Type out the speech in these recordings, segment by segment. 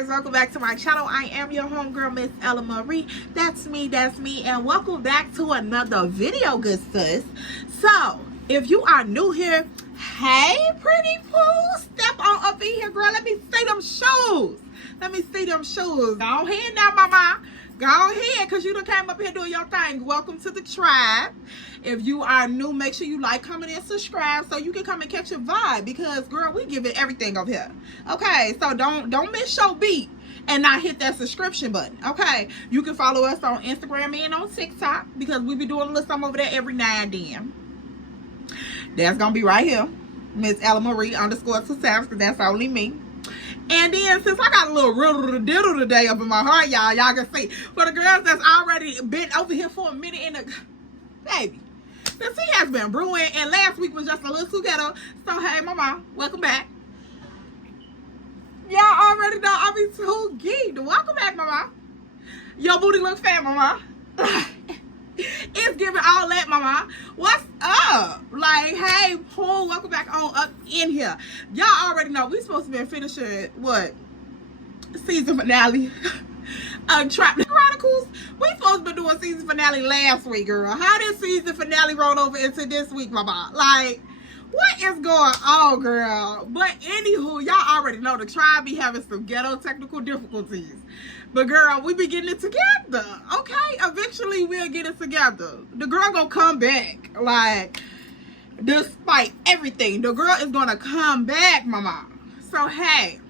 guys, welcome back to my channel. I am your homegirl, Miss Ella Marie. That's me, and welcome back to another video, good sis. So if you are new here, hey pretty poo, step on up in here, girl. Let me see them shoes. Go ahead now, mama. Go ahead, because you done came up here doing your thing. Welcome to the tribe. If you are new, make sure you like, comment, and subscribe so you can come and catch a vibe. Because, girl, we give it everything over here. Okay, so don't miss your beat and not hit that subscription button. Okay, you can follow us on Instagram and on TikTok because we be doing a little something over there every now and then. That's going to be right here. Miss Ella Marie _27 because that's only me. And then, since I got a little riddle today up in my heart, y'all can see. For the girls that's already been over here for a minute in the... Baby, the tea has been brewing, and last week was just a little too ghetto. So, hey, mama, welcome back. Y'all already know I be too geeked. Welcome back, mama. Your booty looks fat, mama. It's giving all that, mama. What's up? Like, hey, Paul, welcome back on up in here. Y'all already know we supposed to be finishing what season finale Chronicles. We supposed to be doing season finale last week, girl. How did season finale roll over into this week, mama? Like, what is going on, girl? But anywho, y'all already know the tribe be having some ghetto technical difficulties. But girl, we be getting it together. Okay, eventually we'll get it together. The girl gonna come back. Like, despite everything, the girl is gonna come back, mama. So hey,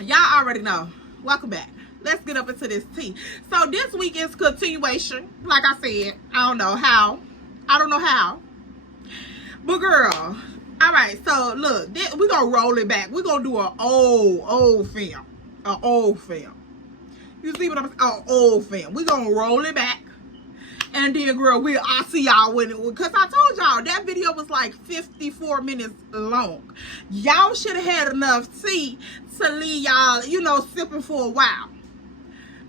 y'all already know. Welcome back. Let's get up into this tea. So this week is continuation. Like I said, I don't know how. But girl, all right. So look, we gonna roll it back. We gonna do an old film. An old film. You see what I'm saying? Oh, old film. We gonna roll it back. And then, girl, I'll see y'all when it... Because I told y'all, that video was like 54 minutes long. Y'all should have had enough tea to leave y'all, you know, sipping for a while.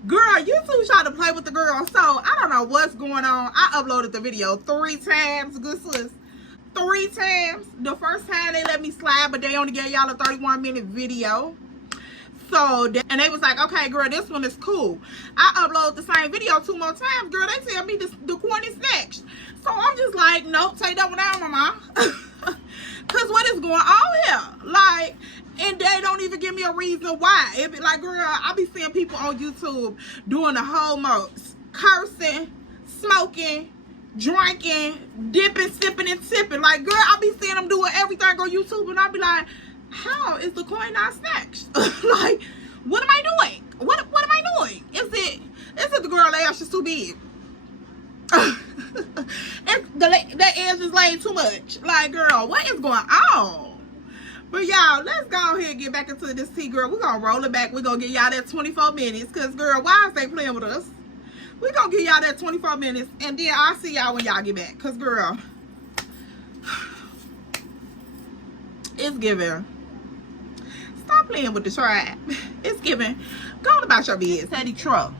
Girl, YouTube tried to play with the girl. So, I don't know what's going on. I uploaded the video 3 times, good sis. 3 times. The first time they let me slide, but they only gave y'all a 31-minute video. So, and they was like, okay, girl, this one is cool. I upload the same video 2 more times, girl. They tell me the corn is next. So, I'm just like, nope, take that one down, mama. Because what is going on here? Like, and they don't even give me a reason why. It be like, girl, I be seeing people on YouTube doing the whole most. Cursing, smoking, drinking, dipping, sipping, and tipping. Like, girl, I be seeing them doing everything on YouTube, and I be like, how is the coin not snatched? Like, what am I doing? What am I doing? Is it the girl ass is too big? The edge is laying too much. Like, girl, what is going on? But y'all, let's go ahead and get back into this tea, girl. We're gonna roll it back. We're gonna get y'all that 24 minutes. Cause girl, why is they playing with us? We're gonna get y'all that 24 minutes, and then I'll see y'all when y'all get back. Cause girl, it's giving. Stop playing with the tribe. It's giving. Go on about your business. Teddy truck.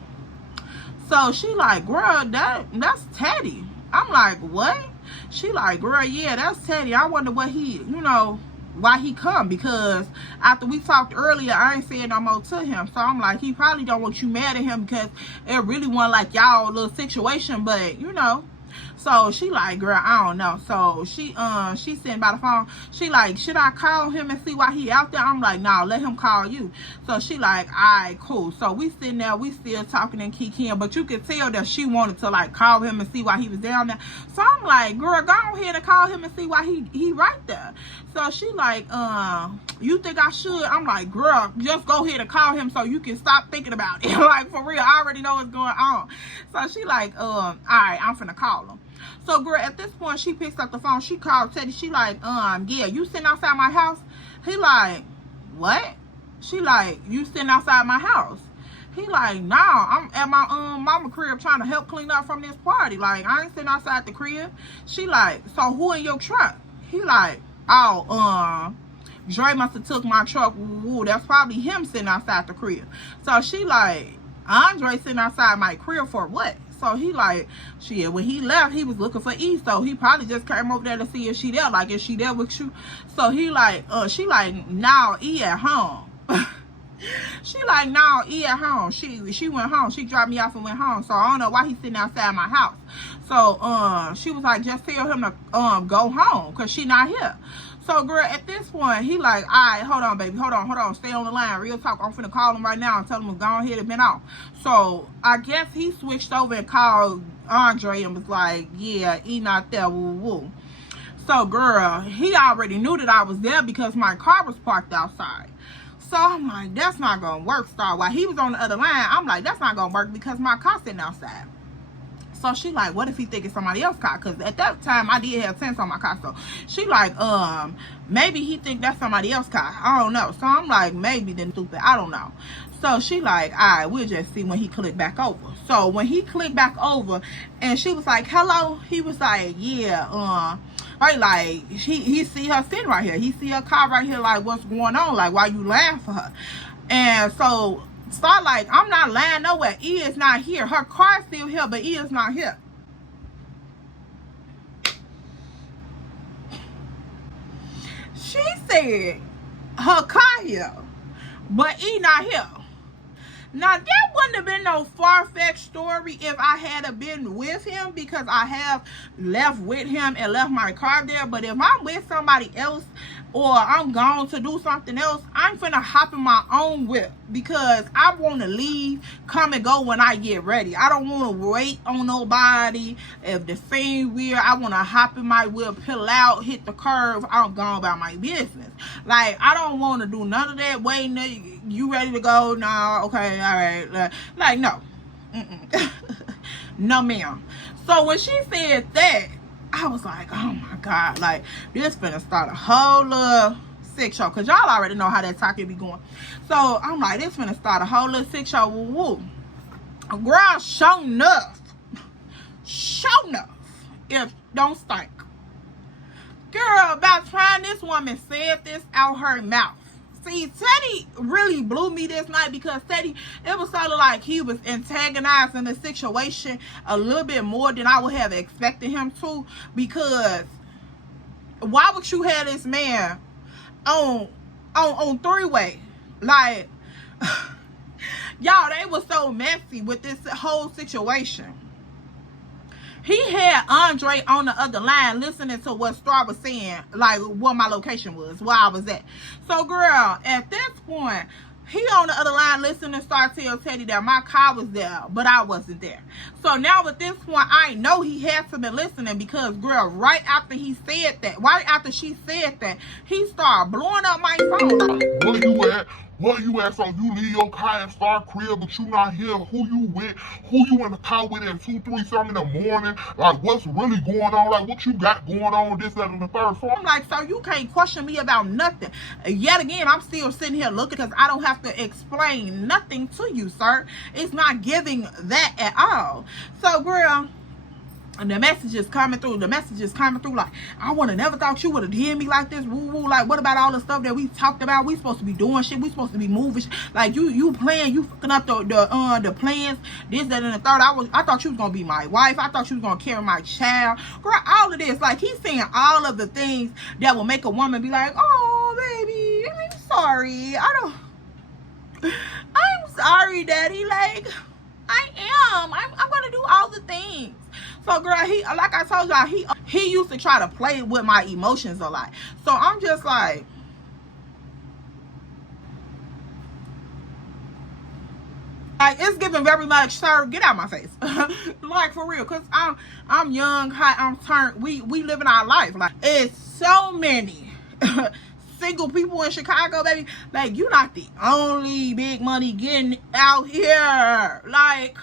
So she like, girl, that's Teddy. I'm like, what? She like, girl, yeah, that's Teddy. I wonder what he, you know, why he come. Because after we talked earlier, I ain't saying no more to him. So I'm like, he probably don't want you mad at him because it really wasn't like y'all little situation. But, you know. So she like, girl, I don't know. So she sitting by the phone. She like, should I call him and see why he out there? I'm like, nah, let him call you. So she like, all right, cool. So we sitting there, we still talking and kikiing, but you could tell that she wanted to like call him and see why he was down there. So I'm like, girl, go ahead and call him and see why he right there. So she like, you think I should? I'm like, girl, just go ahead and call him so you can stop thinking about it. Like, for real, I already know what's going on. So she like, all right, I'm finna call him. So, girl, at this point, she picks up the phone. She called Teddy. She like, yeah, you sitting outside my house? He like, what? She like, you sitting outside my house? He like, nah, I'm at my mama crib trying to help clean up from this party. Like, I ain't sitting outside the crib. She like, so who in your truck? He like, oh, Dre must have took my truck. Ooh, that's probably him sitting outside the crib. So she like, Andre sitting outside my crib for what? So he like, shit, when he left, he was looking for E. So he probably just came over there to see if she there. Like, is she there with you? So he like, she like, now E at home. She like, no, E at home. She went home. She dropped me off and went home. So I don't know why he's sitting outside my house. So she was like, just tell him to go home because she not here. So girl, at this point, he like, all right, hold on, baby, hold on, stay on the line. Real talk, I'm finna call him right now and tell him to go ahead and been off. So I guess he switched over and called Andre and was like, yeah, E not there, woo woo. So girl, he already knew that I was there because my car was parked outside. So I'm like, that's not gonna work, Star. While he was on the other line, I'm like, that's not gonna work because my car's sitting outside. So she like, what if he think it's somebody else's car? Because at that time, I did have tents on my car. So she like, maybe he think that's somebody else's car. I don't know. So I'm like, maybe then stupid. I don't know. So she like, all right, we'll just see when he click back over. So when he clicked back over and she was like, hello, he was like, yeah, right, like he see her sitting right here. He see her car right here, like, what's going on? Like, why you lying for her? And so start like, I'm not lying nowhere. E is not here. Her car's still here, but E is not here. She said her car here, but E not here. Now, that wouldn't have been no far-fetched story if I had been with him, because I have left with him and left my car there. But if I'm with somebody else or I'm going to do something else, I'm finna hop in my own whip because I want to leave, come and go when I get ready. I don't want to wait on nobody. If the thing weird, I want to hop in my whip, pull out, hit the curve, I'm gone about my business. Like, I don't want to do none of that waiting. You ready to go? No, okay, all right. Like, no. No, ma'am. So when she said that, I was like, oh my God, like, this finna start a whole little sick show. Because y'all already know how that talking be going. So I'm like, this finna start a whole little sick show. Woo. Girl, show enough. Show enough. If don't stink. Girl, about time this woman said this out her mouth. See, Teddy really blew me this night because Teddy, it was sort of like he was antagonizing the situation a little bit more than I would have expected him to. Because why would you have this man on three-way? Like, y'all, they were so messy with this whole situation. He had Andre on the other line listening to what Star was saying, like what my location was, where I was at. So, girl, at this point, he on the other line listening to Star tell Teddy that my car was there, but I wasn't there. So now at this point, I know he had to be listening because, girl, right after he said that, right after she said that, he started blowing up my phone. Where you at? Where you at? So you leave your car in Star crib, but you not here. Who you with? Who you in the car with at 2, 3, something in the morning? Like, what's really going on? Like, what you got going on? This, that, and the third. So I'm like, so you can't question me about nothing. Yet again, I'm still sitting here looking because I don't have to explain nothing to you, sir. It's not giving that at all. So, girl, and the message is coming through. The message is coming through like, I would have never thought you would have did me like this. Woo woo. Like, what about all the stuff that we talked about? We supposed to be doing shit. We supposed to be moving. Like, you playing, you fucking up the plans. This, that, and the third. I thought you was gonna be my wife. I thought you was gonna carry my child. Girl, all of this. Like, he's saying all of the things that will make a woman be like, oh baby, I'm sorry. I'm sorry, daddy. Like, I'm gonna do all the things. So, girl, he, like I told y'all, he used to try to play with my emotions a lot. So I'm just like, it's giving very much, sir, get out of my face. Like, for real, because I'm young, hot, I'm turned. We living our life. Like, it's so many single people in Chicago, baby. Like, you're not the only big money getting out here. Like,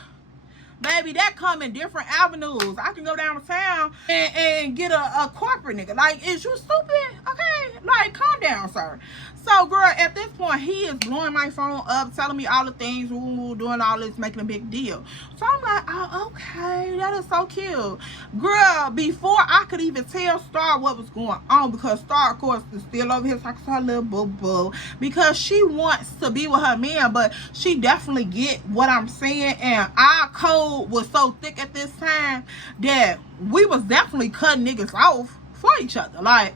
baby, that come in different avenues. I can go downtown and get a corporate nigga. Like, is you stupid? Okay, like, calm down, sir. So, girl, at this point, he is blowing my phone up, telling me all the things, doing all this, making a big deal. So I'm like, oh, okay, that is so cute. Girl, before I could even tell Star what was going on, because Star, of course, is still over here talking to her little boo-boo, because she wants to be with her man, but she definitely get what I'm saying, and our code was so thick at this time that we was definitely cutting niggas off for each other. Like,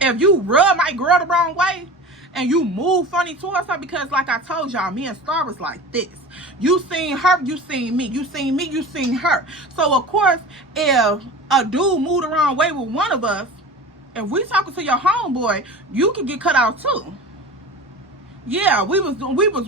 if you rub my girl the wrong way and you move funny towards her, because like I told y'all, me and Star was like this. You seen her, you seen me. You seen me, you seen her. So of course, if a dude moved the wrong way with one of us, if we talking to your homeboy, you could get cut out too. Yeah, we was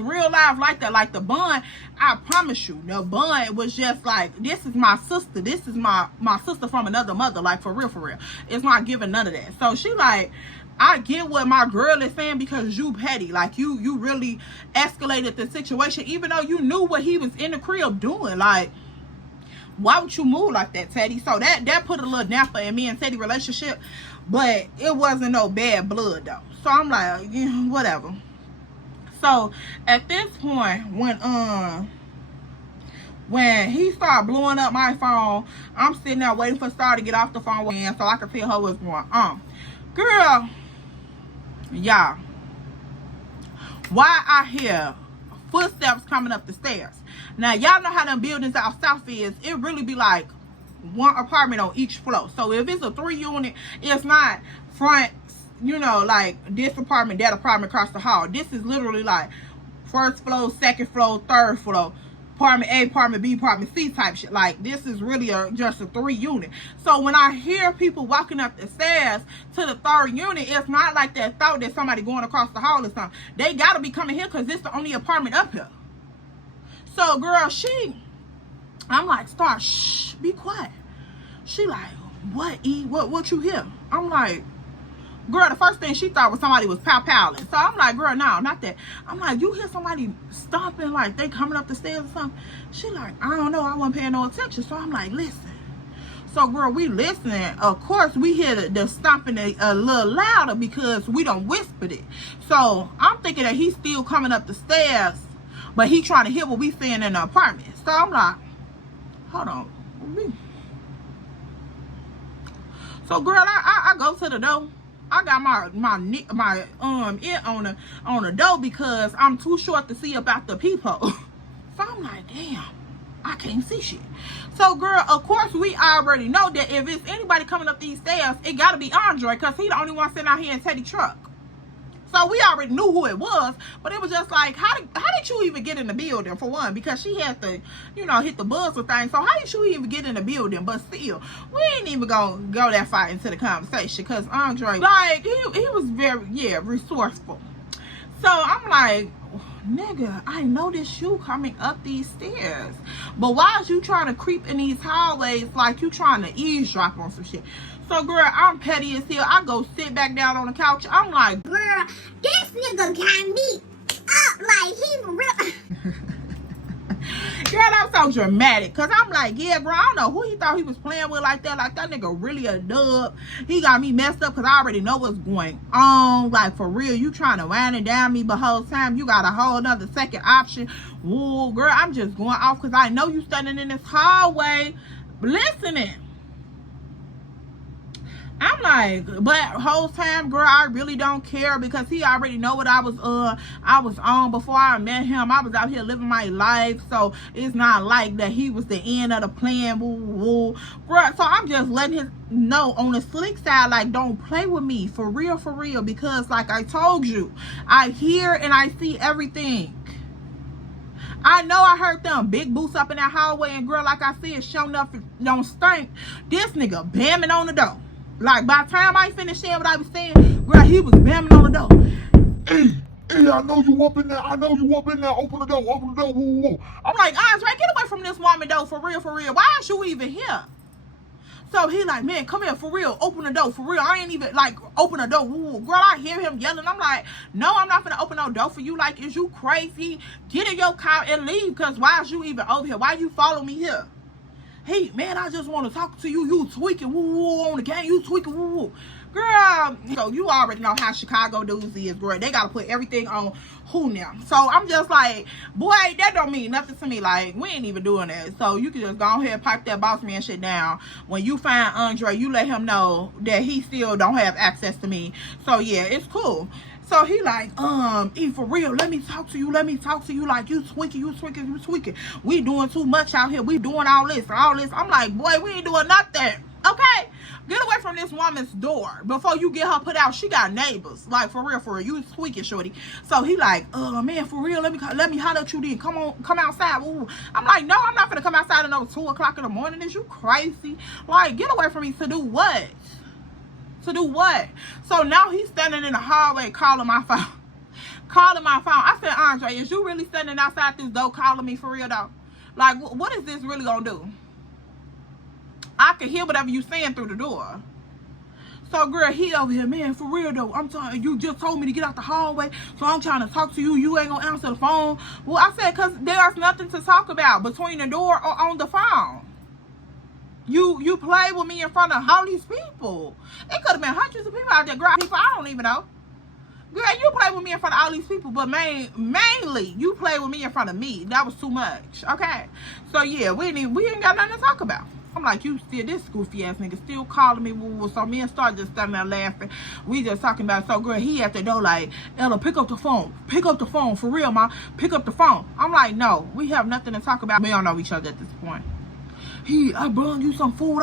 real live like that. Like the bond, I promise you, the bond was just like, this is my sister. This is my sister from another mother. Like for real, for real. It's not giving none of that. So she like, I get what my girl is saying, because you petty. Like you really escalated the situation, even though you knew what he was in the crib doing. Like, why would you move like that, Teddy? So that put a little damper in me and Teddy relationship, but it wasn't no bad blood though. So I'm like, yeah, whatever. So at this point, when he started blowing up my phone, I'm sitting there waiting for Star to get off the phone with him so I can tell her what's going on. Girl, y'all, why I hear footsteps coming up the stairs. Now y'all know how them buildings out south is. It really be like one apartment on each floor. So if it's a 3-unit, it's not front, you know, like this apartment, that apartment across the hall. This is literally like first floor, second floor, third floor, apartment A, apartment B, apartment C type shit. Like this is really just a 3-unit. So when I hear people walking up the stairs to the 3rd unit, it's not like that thought that somebody going across the hall or something. They gotta be coming here because this the only apartment up here. So girl, I'm like, Star, shh, be quiet. She like, what, E? What you hear? I'm like, girl, the first thing she thought was somebody was pow-powing. So I'm like, girl, no, not that. I'm like, you hear somebody stomping, like they coming up the stairs or something? She like, I don't know, I wasn't paying no attention. So I'm like, listen. So girl, we listening. Of course, we hear the stomping a little louder because we done whispered it. So I'm thinking that he's still coming up the stairs, but he trying to hear what we saying in the apartment. So I'm like, hold on. So girl, I go to the door. I got my ear on the door because I'm too short to see about the peephole. So I'm like, damn, I can't see shit. So girl, of course we already know that if it's anybody coming up these stairs, it gotta be Andre, because he the only one sitting out here in Teddy's truck. So we already knew who it was, but it was just like, how did you even get in the building, for one? Because she had to, you know, hit the buzzer thing. So how did you even get in the building? But still, we ain't even gonna go that far into the conversation, because Andre, like, he was very, resourceful. So I'm like, nigga, I noticed you coming up these stairs, but why is you trying to creep in these hallways like you trying to eavesdrop on some shit? So girl, I'm petty as hell. I go sit back down on the couch. I'm like, girl, this nigga got me up like he real. Girl, I'm so dramatic, because I'm like, yeah, bro, I don't know who he thought he was playing with like that. Like, that nigga really a dub. He got me messed up because I already know what's going on. Like, for real, you trying to wind it down me, but whole time you got a whole nother second option. Whoa, girl, I'm just going off because I know you standing in this hallway listening. I'm like, but whole time, girl, I really don't care, because he already know what I was on before I met him. I was out here living my life, so it's not like that he was the end of the plan. Woo, woo. Girl, so I'm just letting him know on the slick side, like, don't play with me, for real, because like I told you, I hear and I see everything. I know I heard them big boots up in that hallway, and girl, like I said, showing up don't stink. This nigga bamming on the door. Like, by the time I finished saying what I was saying, girl, he was bamming on the door. Hey, I know you up in there. Open the door. Woo, woo. I'm like, Andre, get away from this woman, though, for real. Why aren't you even here? So he like, man, come here, for real. Open the door, for real. I ain't even, like, open the door. Woo. Girl, I hear him yelling. I'm like, no, I'm not gonna open no door for you. Like, is you crazy? Get in your car and leave, because why is you even over here? Why you follow me here? Hey, man, I just want to talk to you. You tweaking, woo, on the game. You tweaking, woo. Girl, so you already know how Chicago dudes is, girl. They got to put everything on who now. So I'm just like, boy, that don't mean nothing to me. Like, we ain't even doing that. So you can just go ahead and pipe that boss man shit down. When you find Andre, you let him know that he still don't have access to me. So, yeah, it's cool. So he like, E, for real, let me talk to you. Like, you tweaking. We doing too much out here. We doing all this. I'm like, boy, we ain't doing nothing. Okay? Get away from this woman's door before you get her put out. She got neighbors. Like, for real. You tweaking, shorty. So he like, man, for real, let me holler at you then. Come outside. Ooh. I'm like, no, I'm not finna come outside at over 2 o'clock in the morning. Is you crazy? Like, get away from me. To do what? To do what? So now he's standing in the hallway calling my phone. I said, Andre, is you really standing outside this door calling me for real though? Like, what is this really gonna do? I can hear whatever you saying through the door. So, girl, he over here, man, for real though. I'm telling you, just told me to get out the hallway, so I'm trying to talk to you. You ain't gonna answer the phone. Well, I said, cause there's nothing to talk about between the door or on the phone. You play with me in front of all these people. It could have been hundreds of people out there, girl. People I don't even know. Girl, you play with me in front of all these people, but mainly you play with me in front of me. That was too much. Okay. So yeah, we ain't got nothing to talk about. I'm like, you still, this goofy ass nigga still calling me. So me and Star just standing there laughing. We just talking about it. So girl, he at the door like, Ella, pick up the phone. Pick up the phone. For real, ma. Pick up the phone. I'm like, no, we have nothing to talk about. We don't know each other at this point. I brought you some food.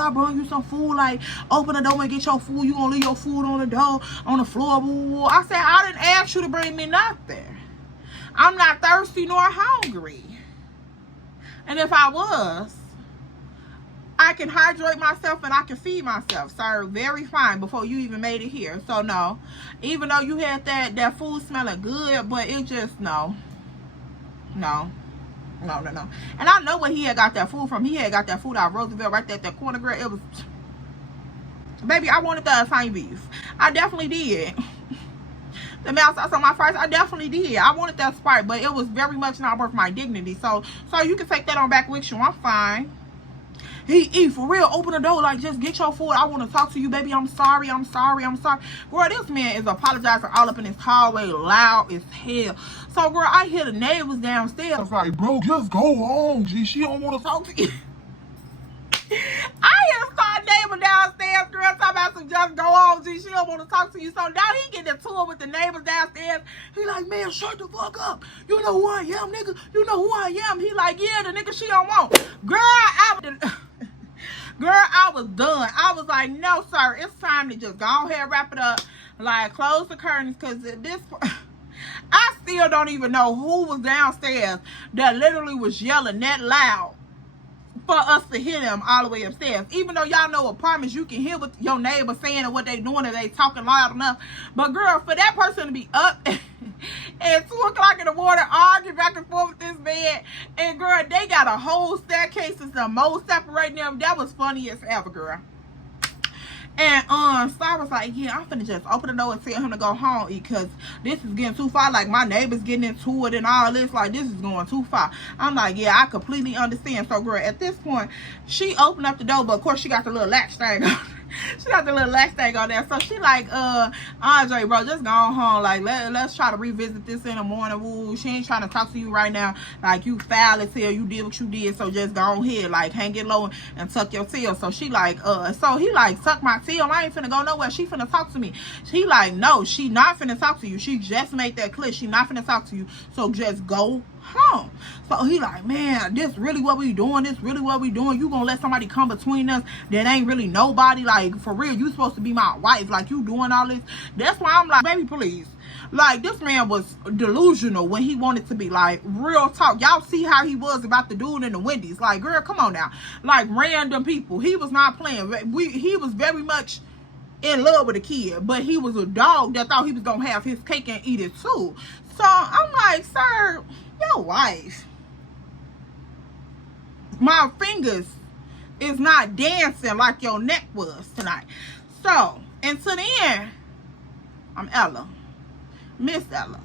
Like, open the door and get your food. You gonna leave your food on the door, on the floor. I said, I didn't ask you to bring me nothing. I'm not thirsty nor hungry. And if I was, I can hydrate myself and I can feed myself, sir. Very fine before you even made it here. So no, even though you had that food smelling good, but it just no. And I know where he had got that food from. He had got that food out of Roosevelt right there at that corner, girl. It was, baby, I wanted the Italian beef. I definitely did. The mouse sauce on my fries, I definitely did. I wanted that Sprite, but it was very much not worth my dignity. So you can take that on back with you. I'm fine. He for real, open the door, like, just get your food. I want to talk to you, baby. I'm sorry. Girl, this man is apologizing all up in his hallway, loud as hell. So, girl, I hear the neighbors downstairs. I was like, bro, just go home, G. She don't want to talk to you. I hear Star neighbor downstairs, girl, talking about some just go on, G. She don't want to talk to you. So now he getting into it with the neighbors downstairs. He like, man, shut the fuck up. You know who I am, nigga. You know who I am. He like, yeah, the nigga she don't want. Girl, I was done. I was like, no, sir. It's time to just go ahead and wrap it up. Like, close the curtains, because at this point, I still don't even know who was downstairs that literally was yelling that loud for us to hear them all the way upstairs. Even though y'all know apartments, you can hear what your neighbor saying and what they doing and they talking loud enough. But girl, for that person to be up at 2 o'clock in the morning arguing back and forth with this man, and girl, they got a whole staircase and some more separating them. That was funny as ever, girl. And Star was like, yeah, I'm finna just open the door and tell him to go home because this is getting too far. Like, my neighbor's getting into it and all this. Like, this is going too far. I'm like, yeah, I completely understand. So, girl, at this point, she opened up the door, but of course she got the little latch thing on. She got the little latch thing on there. So she like, Andre, bro, just go home. Like, let's try to revisit this in the morning. Woo, she ain't trying to talk to you right now. Like, you foul as hell. You did what you did. So just go ahead. Like, hang it low and tuck your tail. So she like, so he like, tuck my tail. I ain't finna go nowhere. She finna talk to me. She like, no, she not finna talk to you. She just made that clear. She not finna talk to you. So just go home. So he like, man, this really what we doing. You gonna let somebody come between us that ain't really nobody? Like, for real, you supposed to be my wife. Like, you doing all this? That's why I'm like, baby, please. Like, this man was delusional when he wanted to be. Like, real talk. Y'all see how he was about the dude in the Wendy's. Like, girl, come on now. Like, random people. He was not playing. He was very much in love with a kid, but he was a dog that thought he was gonna have his cake and eat it too. So I'm like, sir, your wife, my fingers is not dancing like your neck was tonight. So until then, I'm Ella, Miss Ella.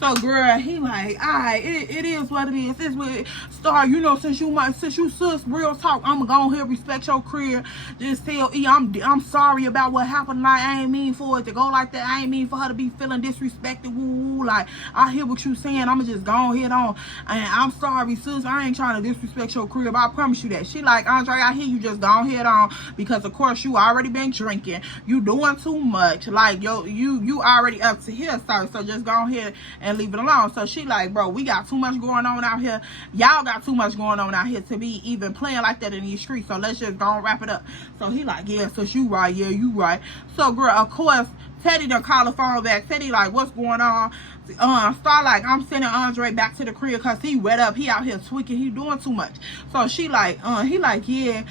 So girl, he like, alright, it is what it is. It's what Star, you know, since you sis, real talk, I'ma go here, respect your career. Just tell E, I'm sorry about what happened tonight. I ain't mean for it to go like that. I ain't mean for her to be feeling disrespected. Woo, like, I hear what you saying. I'ma just go ahead on. And I'm sorry, sis. I ain't trying to disrespect your career, but I promise you that. She like, Andre, I hear you, just go ahead on, because of course you already been drinking. You doing too much. Like, you already up to here, sir. So just go ahead and leave it alone. So she like, bro, we got too much going on out here. Y'all got too much going on out here to be even playing like that in these streets. So let's just go and wrap it up. So he like, yeah, sis, you right. Yeah, you right. So girl, of course, Teddy done call the phone back. Teddy like, what's going on? Star like, I'm sending Andre back to the crib because he wet up. He out here tweaking. He doing too much. So she like, he like, yeah,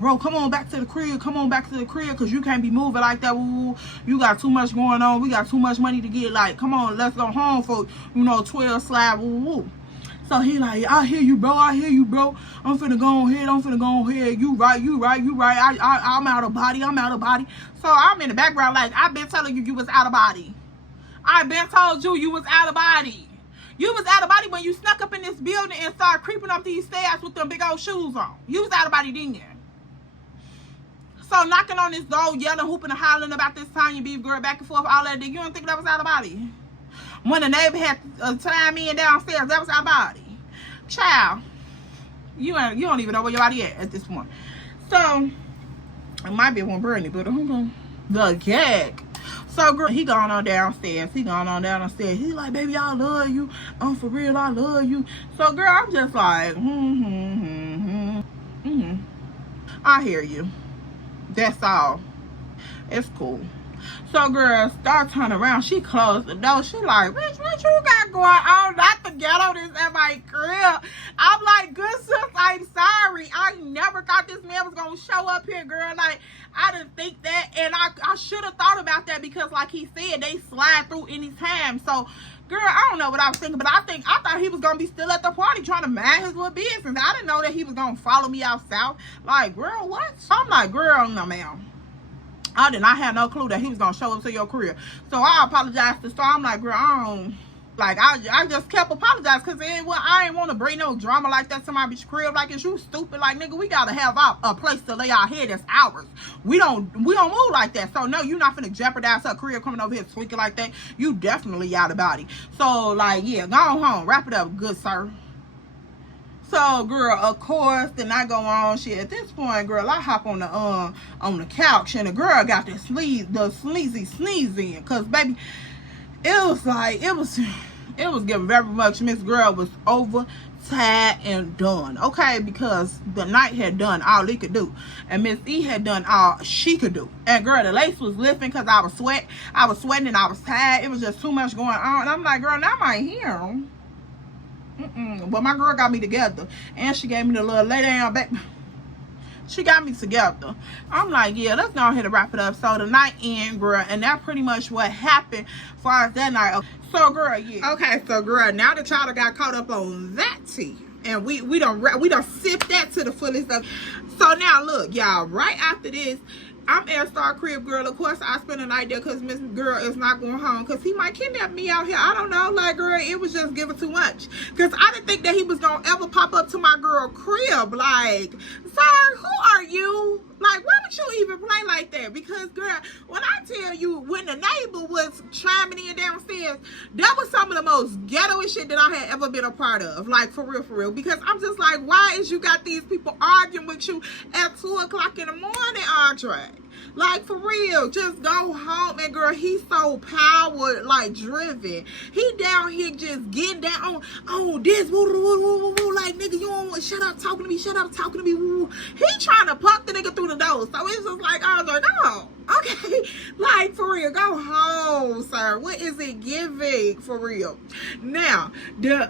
bro, come on back to the crib. Come on back to the crib because you can't be moving like that. Woo. You got too much going on. We got too much money to get. Like, come on, let's go home for, 12 slab. Woo, woo. So he like, I hear you, bro. I hear you, bro. I'm finna go ahead. I'm finna go ahead. You right. You right. You right. I'm out of body. I'm out of body. So I'm in the background like, I've been telling you was out of body. I've been told you was out of body. You was out of body when you snuck up in this building and started creeping up these stairs with them big old shoes on. You was out of body, didn't you? So knocking on this door, yelling, hooping, and hollering about this Tanya beef girl back and forth, all that. You don't think that was out of body? When the neighbor had time in downstairs, that was out of body. Child, you don't even know where your body at this point. So it might be one Bernie, but the gag. So girl, he gone on downstairs. He gone on downstairs. He like, baby, I love you. For real, I love you. So girl, I'm just like, I hear you. That's all. It's cool. So girl, start turning around. She closed the door. She like, bitch, what you got going on? Not to get on this at my crib. I'm like, good sis, I'm sorry. I never thought this man was gonna show up here, girl. Like, I didn't think that, and I should have thought about that because, like he said, they slide through any time. So, girl, I don't know what I was thinking, but I thought he was gonna be still at the party trying to mind his little business. I didn't know that he was gonna follow me out south. Like, girl, what? I'm like, girl, no, ma'am. I did not have no clue that he was gonna show up to your career. So I apologized to Star. I'm like, girl, I just kept apologizing because I ain't want to bring no drama like that to my bitch crib. Like, is you stupid? Like, nigga, we gotta have a place to lay our head that's ours. We don't move like that. So no, you're not finna jeopardize her career coming over here tweaking like that. You definitely out of body. So like, yeah, go on home, wrap it up, good sir. So girl, of course, then I go on. Shit, at this point, girl, I hop on the couch and the girl got the sleazy sneeze in, cause baby, it was like it was giving very much. Miss Girl was over, tired, and done. Okay, because the night had done all he could do, and Miss E had done all she could do. And girl, the lace was lifting cause I was sweating and I was tired. It was just too much going on. And I'm like, girl, now my hair. But my girl got me together, and she gave me the little lay down back. She got me together. I'm like, yeah, let's go ahead and wrap it up. So the night end, girl, and that's pretty much what happened as far as that night. So girl, yeah. Okay, so girl, now that y'all got caught up on that tea, and we done sipped that to the fullest of. So now look, y'all, right after this, I'm at Star crib, girl. Of course, I spend the night there because Miss Girl is not going home because he might kidnap me out here. I don't know. Like, girl, it was just giving too much. Because I didn't think that he was going to ever pop up to my girl crib. Like, sir, who are you? Like, why would you even play like that? Because, girl, when I tell you, when the neighbor was chiming in downstairs, that was some of the most ghetto shit that I had ever been a part of. Like, for real. Because I'm just like, why is you got these people arguing with you at 2 o'clock in the morning, Andre? Like, for real, just go home. And girl, he's so power, like, driven. He down here just getting down on this, woo, like, nigga, you don't want, shut up talking to me, woo. He trying to punk the nigga through the door. So it's just like, I was like, no, okay, like, for real, go home, sir. What is it giving, for real? Now, the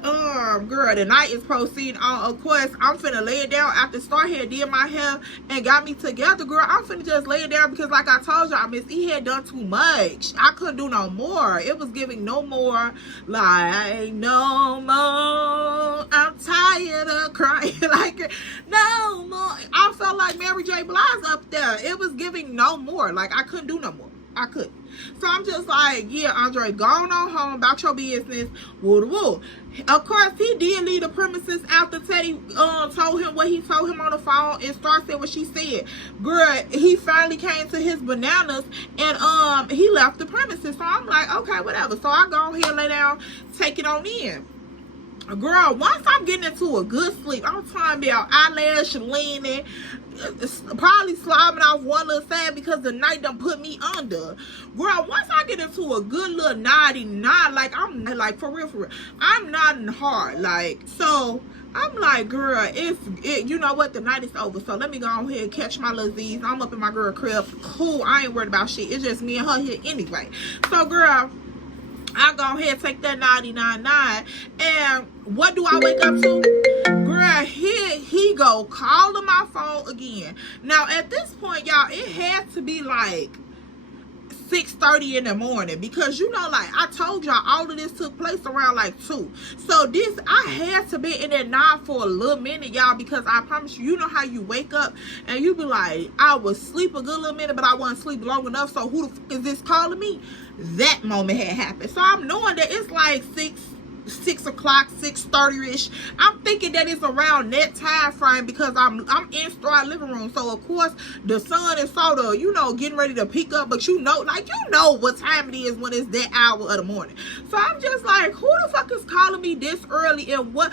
girl, the night is proceeding on. Of course, I'm finna lay it down after Star had did my hair and got me together, girl. I'm finna just lay it down because, like I told y'all, Miss E had done too much. I couldn't do no more. It was giving no more, like, no more. I'm tired of crying, like, no more. I felt like Mary J. Blige up there. It was giving no more. Like, I couldn't do no more. I couldn't. So I'm just like, yeah, Andre, go on home about your business. Woo. Of course, he did leave the premises after Teddy told him what he told him on the phone, and Star said what she said. Girl, he finally came to his bananas, and he left the premises. So I'm like, okay, whatever. So I go ahead and lay down, take it on in. Girl, once I'm getting into a good sleep, I'm talking about eyelash leaning, probably slobbing off one little side because the night done put me under. Girl, once I get into a good little naughty nod, like I'm like for real, I'm nodding hard, like so. I'm like, girl, you know what, the night is over, so let me go ahead and catch my little Z's. I'm up in my girl crib, cool, I ain't worried about shit. It's just me and her here anyway. So, girl, I go ahead and take that 99.9, and what do I wake up to? Girl, he go calling my phone again. Now, at this point, y'all, it had to be like 6:30 in the morning, because you know, like I told y'all, all of this took place around like 2. So this, I had to be in that nod for a little minute, y'all, because I promise you, you know how you wake up and you be like, I was asleep a good little minute, but I wasn't sleep long enough, so who the fuck is this calling me? That moment had happened. So I'm knowing that it's like 6 o'clock, 6:30ish. I'm thinking that it's around that time frame because I'm in Star living room. So of course the sun is sort of, you know, getting ready to peak up, but you know, like, you know what time it is when it's that hour of the morning. So I'm just like, who the fuck is calling me this early, and what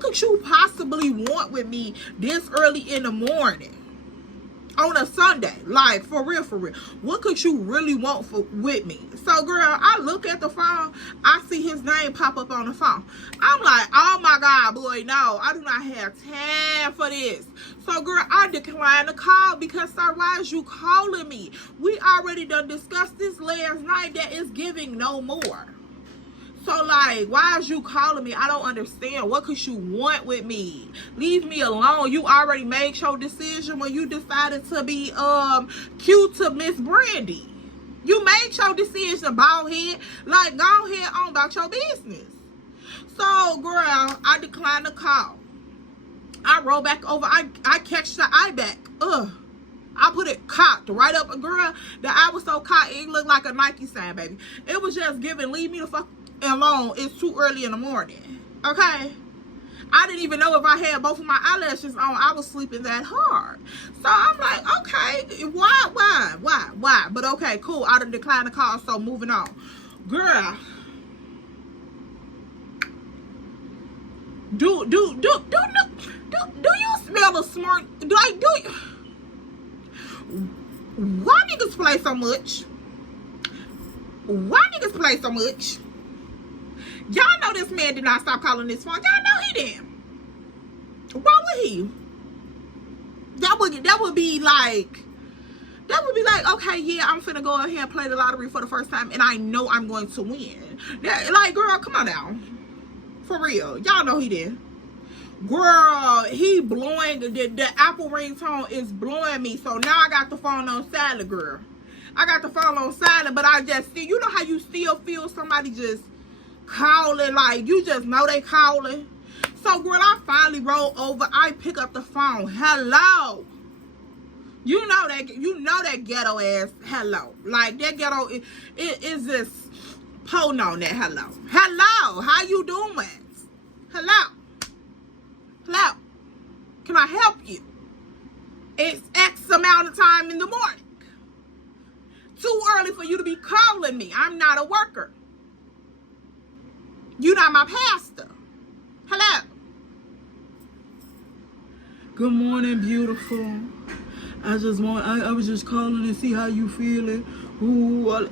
could you possibly want with me this early in the morning on a Sunday? Like, for real, what could you really want with me? So, girl, I look at the phone, I see his name pop up on the phone. I'm like, oh my God, boy, no, I do not have time for this. So, girl, I declined the call because, sir, why is you calling me? We already done discussed this last night. That is giving no more. So, like, why is you calling me? I don't understand. What could you want with me? Leave me alone. You already made your decision when you decided to be cute to Miss Brandy. You made your decision, bald head. Like, go ahead on about your business. So, girl, I declined the call. I roll back over. I catch the eye back. I put it cocked right up. Girl, the eye was so cocked, it looked like a Nike sign, baby. It was just giving, leave me the fuck alone. It's too early in the morning. Okay? I didn't even know if I had both of my eyelashes on. I was sleeping that hard. So I'm like, okay, why? But okay, cool. I done declined the call, so moving on. Girl, do you smell the smart? Why niggas play so much? Y'all know this man did not stop calling this phone. Y'all know he didn't. Why would he? That would be like, okay, yeah, I'm finna go ahead and play the lottery for the first time, and I know I'm going to win. Like, girl, come on now. For real. Y'all know he did. Girl, he blowing, the Apple ringtone is blowing me. So now I got the phone on silent, girl. I got the phone on silent, but I just see, you know how you still feel somebody just calling, like you just know they calling. So, girl, I finally roll over. I pick up the phone. Hello. You know that ghetto ass hello. Like, that ghetto, it is just pulling on that hello. Hello, how you doing? Hello. Can I help you? It's X amount of time in the morning. Too early for you to be calling me. I'm not a worker. You're not my pastor. Hello. Good morning, beautiful. I was just calling to see how you feeling. Ooh,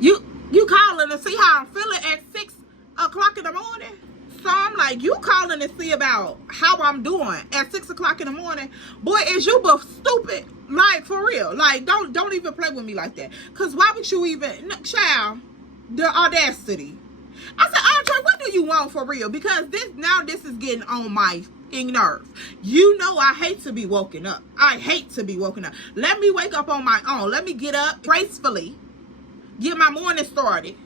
you calling to see how I'm feeling at 6 o'clock in the morning? So I'm like, you calling to see about how I'm doing at 6 o'clock in the morning? Boy, is you both stupid? Like, for real. Like, don't even play with me like that. Cause why would you even, child, the audacity. I said, Andre, what do you want for real? Because this is getting on my nerves. You know I hate to be woken up. Let me wake up on my own. Let me get up gracefully. Get my morning started.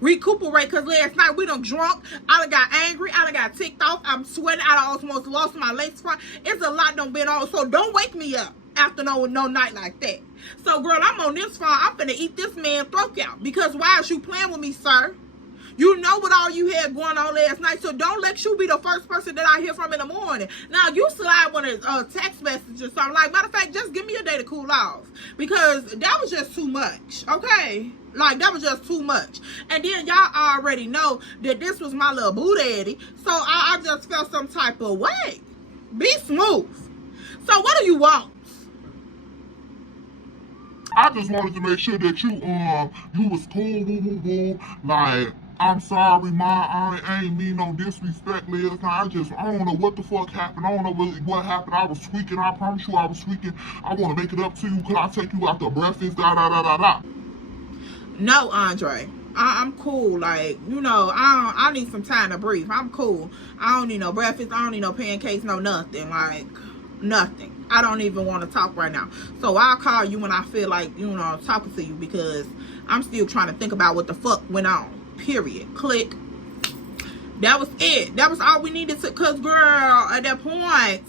Recuperate, because last night we done drunk. I done got angry. I done got ticked off. I'm sweating. I done almost lost my lace front. It's a lot done been on. So don't wake me up after no night like that. So, girl, I'm on this phone. I'm finna eat this man throat out. Because why is you playing with me, sir? You know what all you had going on last night, so don't let you be the first person that I hear from in the morning. Now, you slide one of text message or something. Like, matter of fact, just give me a day to cool off. Because that was just too much, okay? Like, that was just too much. And then y'all already know that this was my little boo daddy. So I just felt some type of way. Be smooth. So what do you want? I just wanted to make sure that you was cool, woo woo woo. Like, I'm sorry, ma, I ain't mean no disrespect last night. I don't know what the fuck happened. I don't know what happened. I was tweaking. I promise you I was tweaking. I want to make it up to you. Could I take you out to breakfast? Da da da da da. No, Andre. I'm cool. Like, you know, I need some time to breathe. I'm cool. I don't need no breakfast. I don't need no pancakes, no nothing. Like, nothing. I don't even want to talk right now. So I'll call you when I feel like, you know, talking to you, because I'm still trying to think about what the fuck went on. Period. Click. That was it. That was all we needed to, cause girl, at that point,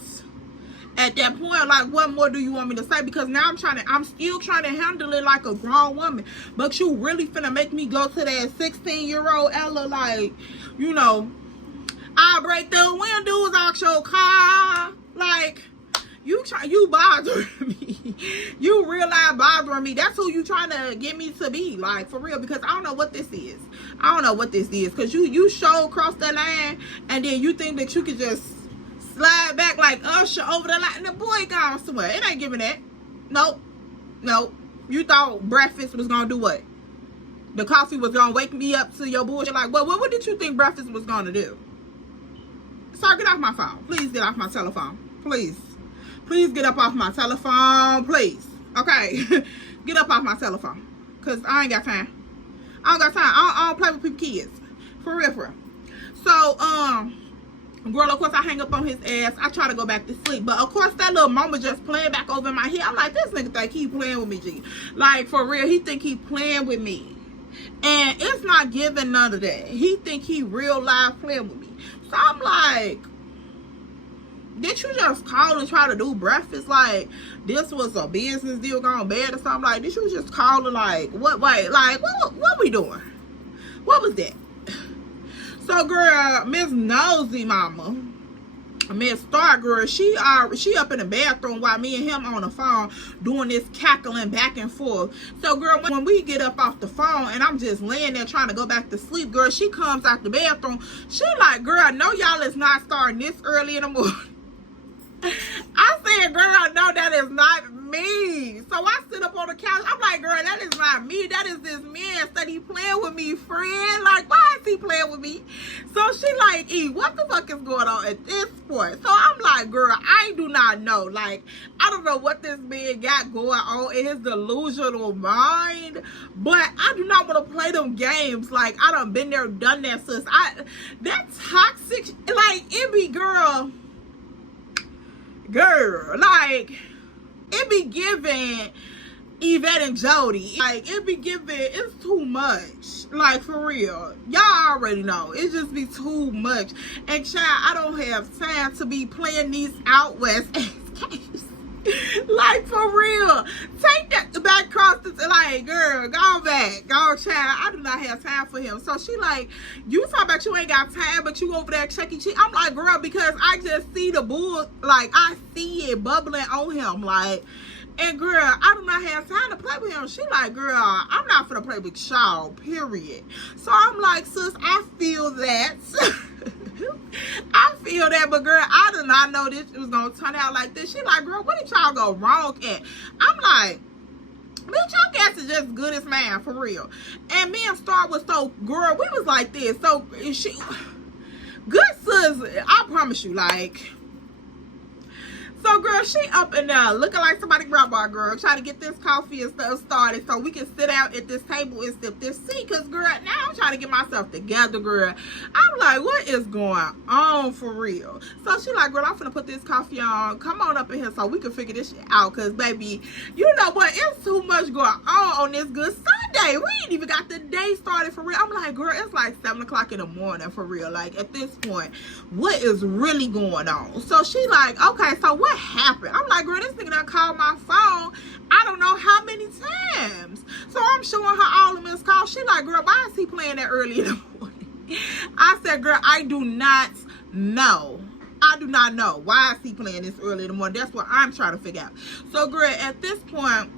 like, what more do you want me to say? Because now I'm still trying to handle it like a grown woman. But you really finna make me go to that 16-year-old Ella, like, you know, I'll break the windows out your car. Like, you bothering me. You real life bothering me. That's who you trying to get me to be, like, for real. Because I don't know what this is. I don't know what this is. Because you show across that line, and then you think that you could just slide back like Usher over the line, and the boy gone somewhere. It ain't giving that. Nope. Nope. You thought breakfast was gonna do what? The coffee was gonna wake me up to your bullshit. Like, well, what did you think breakfast was gonna do? Sir, get off my phone. Please get off my telephone. Please. Please get up off my telephone. Please. Okay. Get up off my telephone. Because I ain't got time. I don't got time. I don't play with people kids. For real, for real. So, girl, of course, I hang up on his ass. I try to go back to sleep. But, of course, that little moment just playing back over in my head. I'm like, this nigga think he playing with me, G. Like, for real, he think he playing with me. And it's not giving none of that. He think he real life playing with me. So, I'm like, did you just call and try to do breakfast? Like, this was a business deal gone bad or something? Like, did you just call and, like, what we doing? What was that? So, girl, Miss Nosy Mama, Miss Star Girl, she up in the bathroom while me and him on the phone doing this cackling back and forth. So, girl, when we get up off the phone and I'm just laying there trying to go back to sleep, girl, she comes out the bathroom. She like, girl, I know y'all is not starting this early in the morning. I said, girl, no, that is not me. So I sit up on the couch. I'm like, girl, that is not me. That is this man that he playing with me, friend. Like, why is he playing with me? So she like, E, what the fuck is going on at this point? So I'm like, girl, I do not know. Like, I don't know what this man got going on in his delusional mind. But I do not want to play them games. Like, I done been there, done that, sis. That toxic, like, it be, girl, like, it be giving Yvette and Jody. Like, it be giving, it's too much. Like, for real. Y'all already know. It just be too much. And, child, I don't have time to be playing these out west games. Like, for real. Take that back across the, like, girl, go back. Go, child. I do not have time for him. So she like, you talk about you ain't got time, but you over there Chuck E. Cheese. I'm like, girl, because I just see the bull, like, I see it bubbling on him. Like, and girl, I do not have time to play with him. She like, girl, I'm not finna play with y'all, period. So I'm like, sis, I feel that. I feel that, but girl, I did not know this was gonna turn out like this. She like, girl, what did y'all go wrong at? I'm like, bitch, your guess is just good as man, for real. And me and Star was so, girl, we was like this. So she, good sis, I promise you, like. So, girl, she up in there looking like somebody grandma, girl, trying to get this coffee and stuff started so we can sit out at this table and sip this tea. Because, girl, now I'm trying to get myself together, girl. I'm like, what is going on for real? So, she like, girl, I'm finna put this coffee on. Come on up in here so we can figure this shit out. Because, baby, you know what? It's too much going on this good Sunday. We ain't even got the day started for real. I'm like, girl, it's like 7 o'clock in the morning for real. Like, at this point, what is really going on? So, she like, okay, so what happened? I'm like, girl, this nigga done called my phone I don't know how many times. So I'm showing her all the missed calls. She like, girl, why is he playing that early in the morning? I said, girl, I do not know. I do not know. Why is he playing this early in the morning? That's what I'm trying to figure out. So, girl, at this point,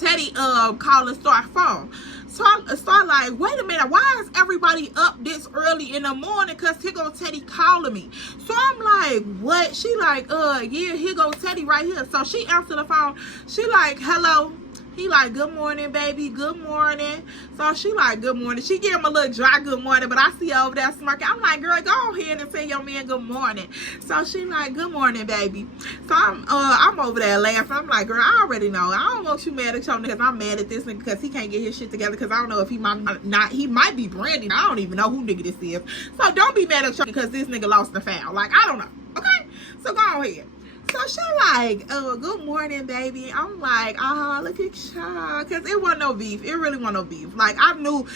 Teddy called and start phone. So I start like, wait a minute, why is everybody up this early in the morning? Cause here go Teddy calling me. So I'm like, what? She like, yeah, here go Teddy right here. So she answered the phone. She like, hello. He like, good morning, baby, good morning. So she like, good morning. She gave him a little dry good morning, but I see her over there smirking. I'm like, girl, go ahead and tell your man good morning. So she like, good morning, baby. So I'm over there laughing. I'm like, girl, I already know. I don't want you mad at your nigga. I'm mad at this nigga because he can't get his shit together, because I don't know if he might be Brandy. I don't even know who nigga this is. So don't be mad at your nigga because this nigga lost the foul. Like, I don't know. Okay? So go ahead. So she like, good morning, baby. I'm like, look at y'all. Because it wasn't no beef. It really wasn't no beef. Like, I knew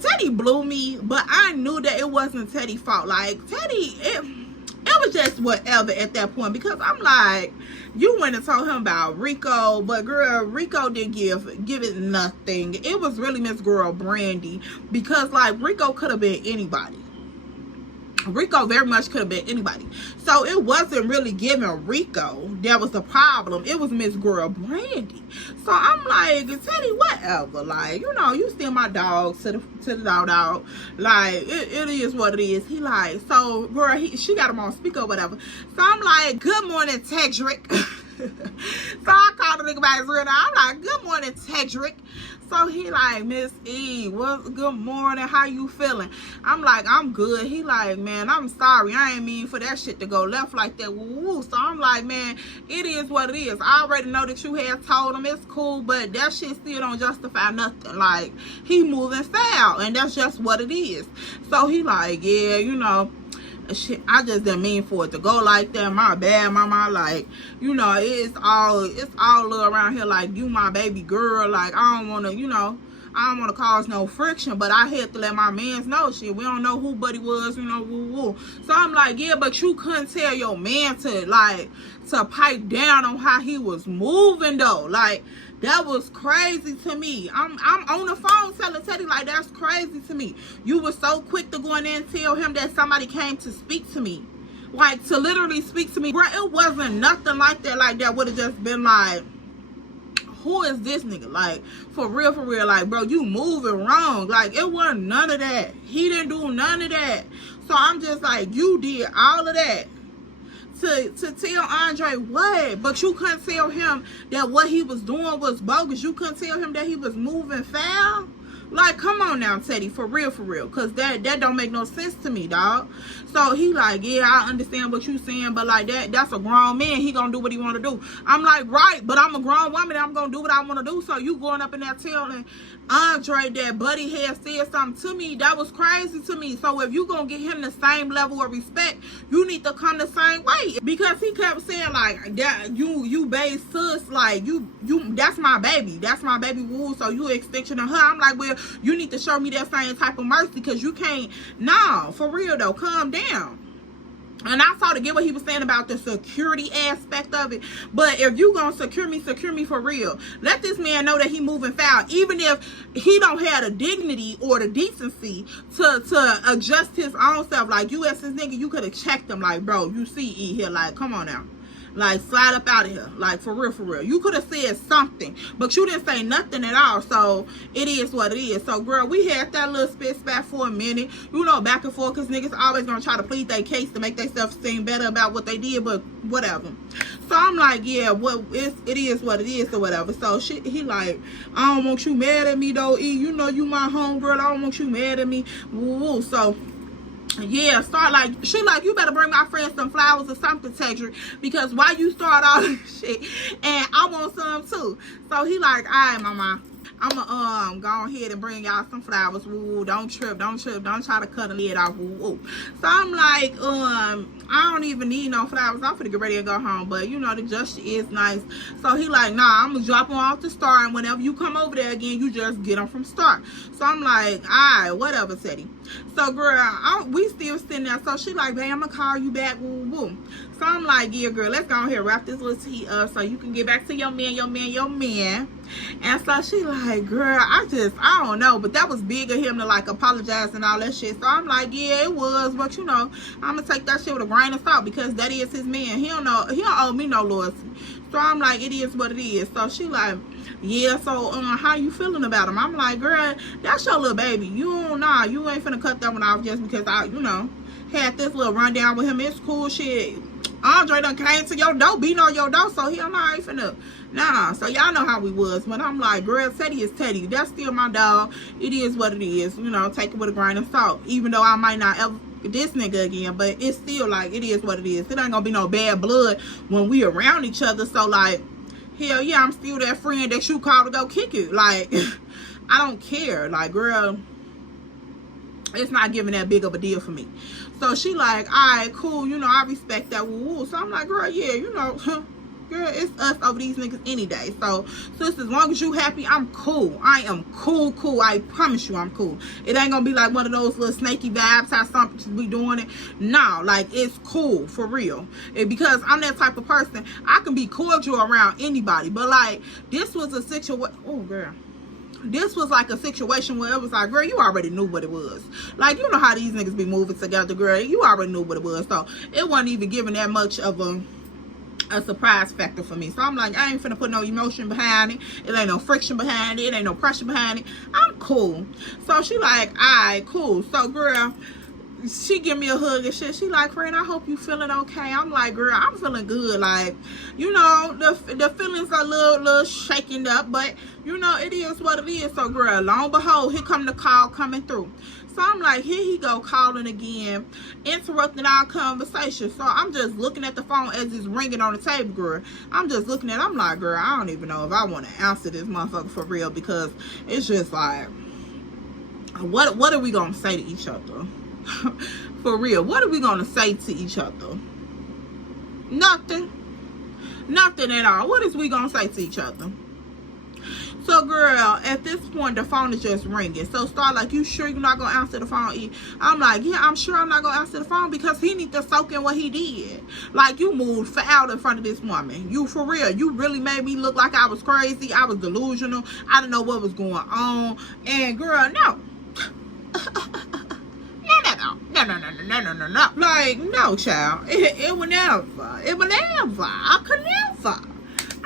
Teddy blew me, but I knew that it wasn't Teddy's fault. Like, Teddy, it was just whatever at that point. Because I'm like, you went and told him about Rico, but girl, Rico didn't give it nothing. It was really Miss Girl Brandy. Because, like, Rico could have been anybody. Rico very much could have been anybody. So it wasn't really giving Rico that was the problem. It was Miss Girl Brandy. So I'm like, Teddy, whatever. Like, you know, you still my dog to the dog. Like, it is what it is. He like, so girl, she got him on speaker or whatever. So I'm like, good morning, Tedrick. So I called the nigga by his real name. I'm like, good morning, Tedrick. So he like, Miss E, good morning, how you feeling? I'm like, I'm good. He like, man, I'm sorry, I ain't mean for that shit to go left like that. Woo-woo. So I'm like, man, it is what it is. I already know that you had told him it's cool, but that shit still don't justify nothing. Like, he moving foul, and that's just what it is. So he like, yeah, you know, shit, I just didn't mean for it to go like that. My bad, mama. Like, you know, it's all around here. Like, you my baby girl. Like, I don't want to, you know, I don't want to cause no friction, but I had to let my mans know shit. We don't know who Buddy was, you know, woo-woo. So I'm like, yeah, but you couldn't tell your man to pipe down on how he was moving, though. Like, that was crazy to me. I'm on the phone telling Teddy, like, that's crazy to me. You were so quick to go in there and tell him that somebody came to speak to me. Like, to literally speak to me. Bro, it wasn't nothing like that. Like, that would have just been like, who is this nigga? Like, for real, like, bro, you moving wrong. Like, it wasn't none of that. He didn't do none of that. So I'm just like, you did all of that to tell Andre what? But you couldn't tell him that what he was doing was bogus. You couldn't tell him that he was moving foul. Like, come on now, Teddy, for real, because that don't make no sense to me, dog. So he like, yeah, I understand what you saying, but like, that's a grown man. He gonna do what he want to do. I'm like, right, but I'm a grown woman. I'm gonna do what I want to do. So you going up in there telling Andre that Buddy had said something to me, that was crazy to me. So if you gonna get him the same level of respect, you need to come the same way. Because he kept saying like, that you babe sis, like you that's my baby woo, so you extension of her. I'm like, well, you need to show me that same type of mercy, because you can't. No, for real though, calm down. And I saw to get what he was saying about the security aspect of it. But if you gonna secure me for real. Let this man know that he moving foul. Even if he don't have the dignity or the decency to adjust his own self. Like, you as his nigga, you could have checked him. Like, bro, you see E here. Like, come on now. Like, slide up out of here. Like, for real. You could have said something, but you didn't say nothing at all. So it is what it is. So, girl, we had that little spit spat for a minute. You know, back and forth, because niggas always gonna try to plead their case to make themselves seem better about what they did, but whatever. So I'm like, yeah, it is what it is or whatever. So he like, I don't want you mad at me though, E. You know you my homegirl. I don't want you mad at me. Woo-woo. So yeah, she like, you better bring my friend some flowers or something, Tedrick, because why you start all this shit, and I want some too. So he like, all right, mama, I'ma go ahead and bring y'all some flowers. Woo, don't trip, don't try to cut a lid off. Woo. So I'm like, I don't even need no flowers. I'm finna get ready to go home, but you know, the gesture is nice. So he like, nah, I'm gonna drop them off to Star, and whenever you come over there again, you just get them from Star. So I'm like, all right, whatever, Teddy. So girl, we still sitting there. So she like, babe, I'm gonna call you back. Woo. So I'm like, yeah, girl, let's go ahead, wrap this little tea up so you can get back to your man. And so she like, girl, I don't know. But that was big of him to like apologize and all that shit. So I'm like, yeah, it was. But you know, I'm going to take that shit with a grain of salt because that is his man. He don't owe me no loyalty. So I'm like, it is what it is. So she like, yeah, so how you feeling about him? I'm like, girl, that's your little baby. You ain't finna cut that one off just because I, you know, had this little rundown with him. It's cool shit. Andre done came to your door, beating on your door, so he ain't finna. Nah, so y'all know how we was. But I'm like, girl, Teddy is Teddy. That's still my dog. It is what it is. You know, take it with a grain of salt. Even though I might not ever this nigga again, but it's still like, it is what it is. It ain't gonna be no bad blood when we around each other. So like, hell yeah, I'm still that friend that you call to go kick it. Like, I don't care. Like, girl, it's not giving that big of a deal for me. So she like, alright, cool, you know, I respect that, woo-woo. So I'm like, girl, yeah, you know, girl, it's us over these niggas any day. So sis, as long as you happy, I'm cool. I am cool. I promise you I'm cool. It ain't gonna be like one of those little snaky vibes how some be doing it. No, like, it's cool for real. And because I'm that type of person, I can be cordial around anybody. But like, this was a situation. Oh, girl. This was like a situation where it was like, girl, you already knew what it was. Like, you know how these niggas be moving together, girl. You already knew what it was. So it wasn't even giving that much of a surprise factor for me. So I'm like, I ain't finna put no emotion behind it. It ain't no friction behind it. It ain't no pressure behind it. I'm cool. So she like, alright, cool. So girl, she give me a hug and shit. She like, friend, I hope you feeling okay. I'm like, girl, I'm feeling good. Like, you know, the feelings are a little shaken up, but you know, it is what it is. So girl, long behold, here come the call coming through. So I'm like, here he go calling again, interrupting our conversation. So I'm just looking at the phone as it's ringing on the table, girl. I'm just looking at it. I'm like, girl, I don't even know if I want to answer this motherfucker for real, because it's just like, what are we gonna say to each other? For real, what are we gonna say to each other? Nothing at all. What is we gonna say to each other? So girl, at this point the phone is just ringing. So Star like, you sure you're not gonna answer the phone? I'm like, yeah, I'm sure I'm not gonna answer the phone, because he needs to soak in what he did. Like, you moved foul in front of this woman. You for real, you really made me look like I was crazy. I was delusional. I didn't know what was going on. And girl, no. No. Like, no, child. It would never. I could never.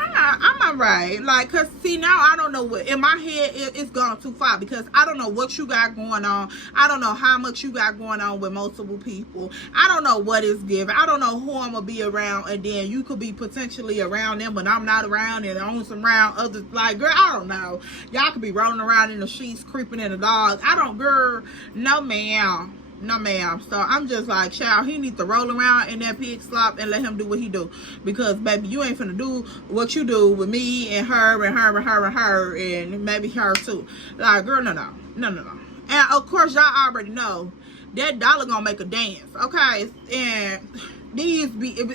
I'm alright. Like, cause see, now I don't know what in my head it's gone too far, because I don't know what you got going on. I don't know how much you got going on with multiple people. I don't know what is given. I don't know who I'm gonna be around, and then you could be potentially around them, but I'm not around, and on some around others. Like, girl, I don't know. Y'all could be rolling around in the sheets, creeping in the dog. I don't, girl. No, ma'am. No, ma'am. So I'm just like, child, he needs to roll around in that pig slop and let him do what he do. Because, baby, you ain't finna do what you do with me and her and her and her and her and maybe her too. Like, girl, no. And, of course, y'all already know that dollar gonna make a dance, okay? And these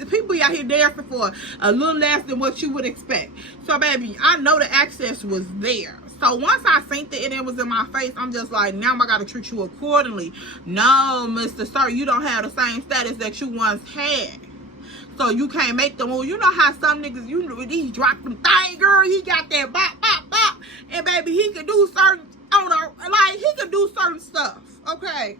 people out here dancing for a little less than what you would expect. So, baby, I know the access was there. So once I seen that and it was in my face, I'm just like, now I gotta treat you accordingly. No, Mr. Sir, you don't have the same status that you once had. So you can't make the move. You know how some niggas, you know, he dropped them thing, girl. He got that bop. And baby, he can do certain, he can do certain stuff, okay?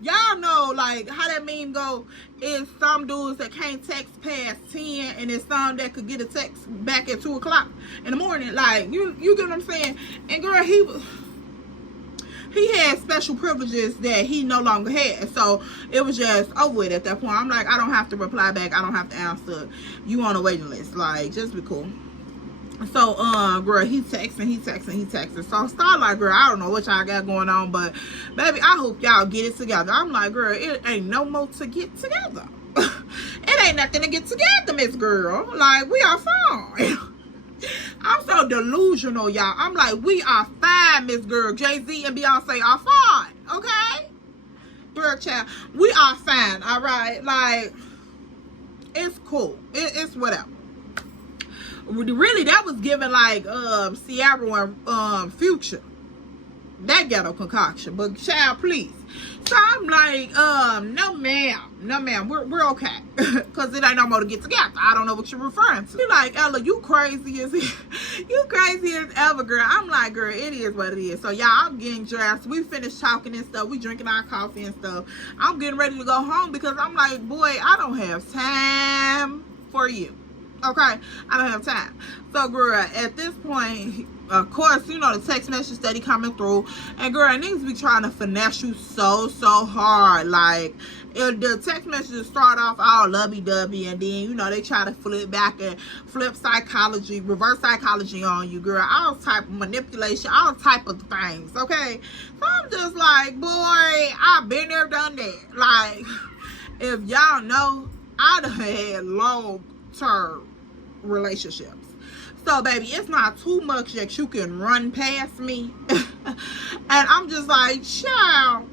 Y'all know, like, how that meme go is some dudes that can't text past 10, and there's some that could get a text back at 2 o'clock in the morning. Like, you get what I'm saying? And girl, he had special privileges that he no longer had. So it was just over with at that point. I'm like, I don't have to reply back. I don't have to answer. You on a waiting list. Like, just be cool. So, girl, he texting. So, I start like, girl, I don't know what y'all got going on, but, baby, I hope y'all get it together. I'm like, girl, it ain't no more to get together. It ain't nothing to get together, Miss Girl. Like, we are fine. I'm so delusional, y'all. I'm like, we are fine, Miss Girl. Jay-Z and Beyonce are fine, okay? Girl, child, we are fine, all right? Like, it's cool. It's whatever. Really, that was given like Ciara and Future. that ghetto concoction. But child, please. So I'm like, no ma'am, we're okay. Cause it ain't no more to get together. I don't know what you're referring to. She like, Ella, you crazy as you crazy as ever, girl. I'm like, girl, it is what it is. So y'all, I'm getting dressed. We finished talking and stuff. We drinking our coffee and stuff. I'm getting ready to go home because I'm like, boy, I don't have time for you. Okay, I don't have time. So girl, at this point, of course, you know, the text message steady coming through, and girl, niggas be trying to finesse you so hard. Like, if the text messages start off all lovey-dovey, and then, you know, they try to flip back and flip psychology, reverse psychology on you, girl. All type of manipulation, all type of things, okay? So I'm just like, boy, I've been there, done that. Like, if y'all know, I done had long-term relationships. So baby, it's not too much that you can run past me. And I'm just like, child,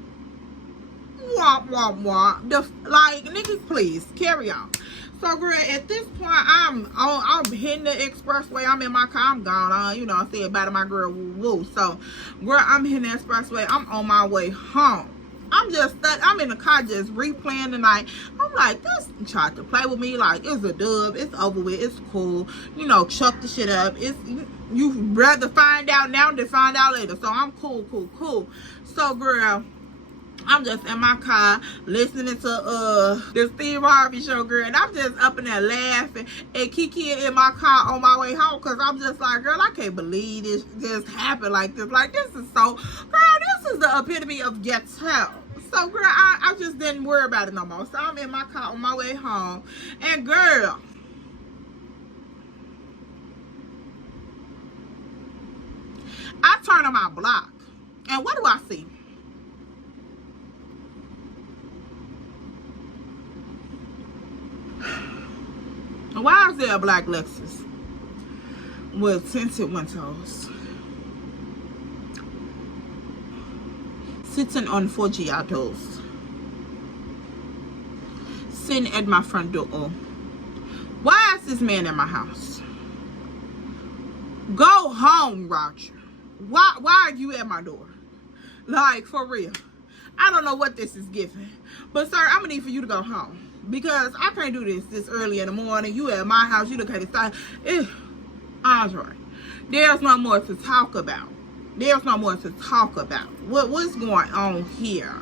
like, niggas, please carry on. So girl, at this point, I'm hitting the expressway. I'm in my car. I'm gone. You know, I said bye to my girl woo woo. So girl, I'm hitting the expressway. I'm on my way home. I'm in the car just replaying the night. I'm like, this tried to play with me. Like, it's a dub. It's over with. It's cool. You know, chuck the shit up. You rather find out now than find out later. So I'm cool. So girl, I'm just in my car listening to the Steve Harvey show, girl, and I'm just up in there laughing and kikiing in my car on my way home, because I'm just like, girl, I can't believe this just happened like this. Like, this is so, girl, this is the epitome of ghetto. So girl, I just didn't worry about it no more. So I'm in my car on my way home, and girl, I turn on my block, and what do I see? Why is there a black Lexus with tinted windows sitting on Foggiatos, sitting at my front door? Why is this man in my house? Go home, Roger. Why are you at my door? Like, for real. I don't know what this is giving, but sir, I'm gonna need for you to go home, because I can't do this early in the morning. You at my house, you look at this. Andre, there's no more to talk about. There's no more to talk about. What's going on here?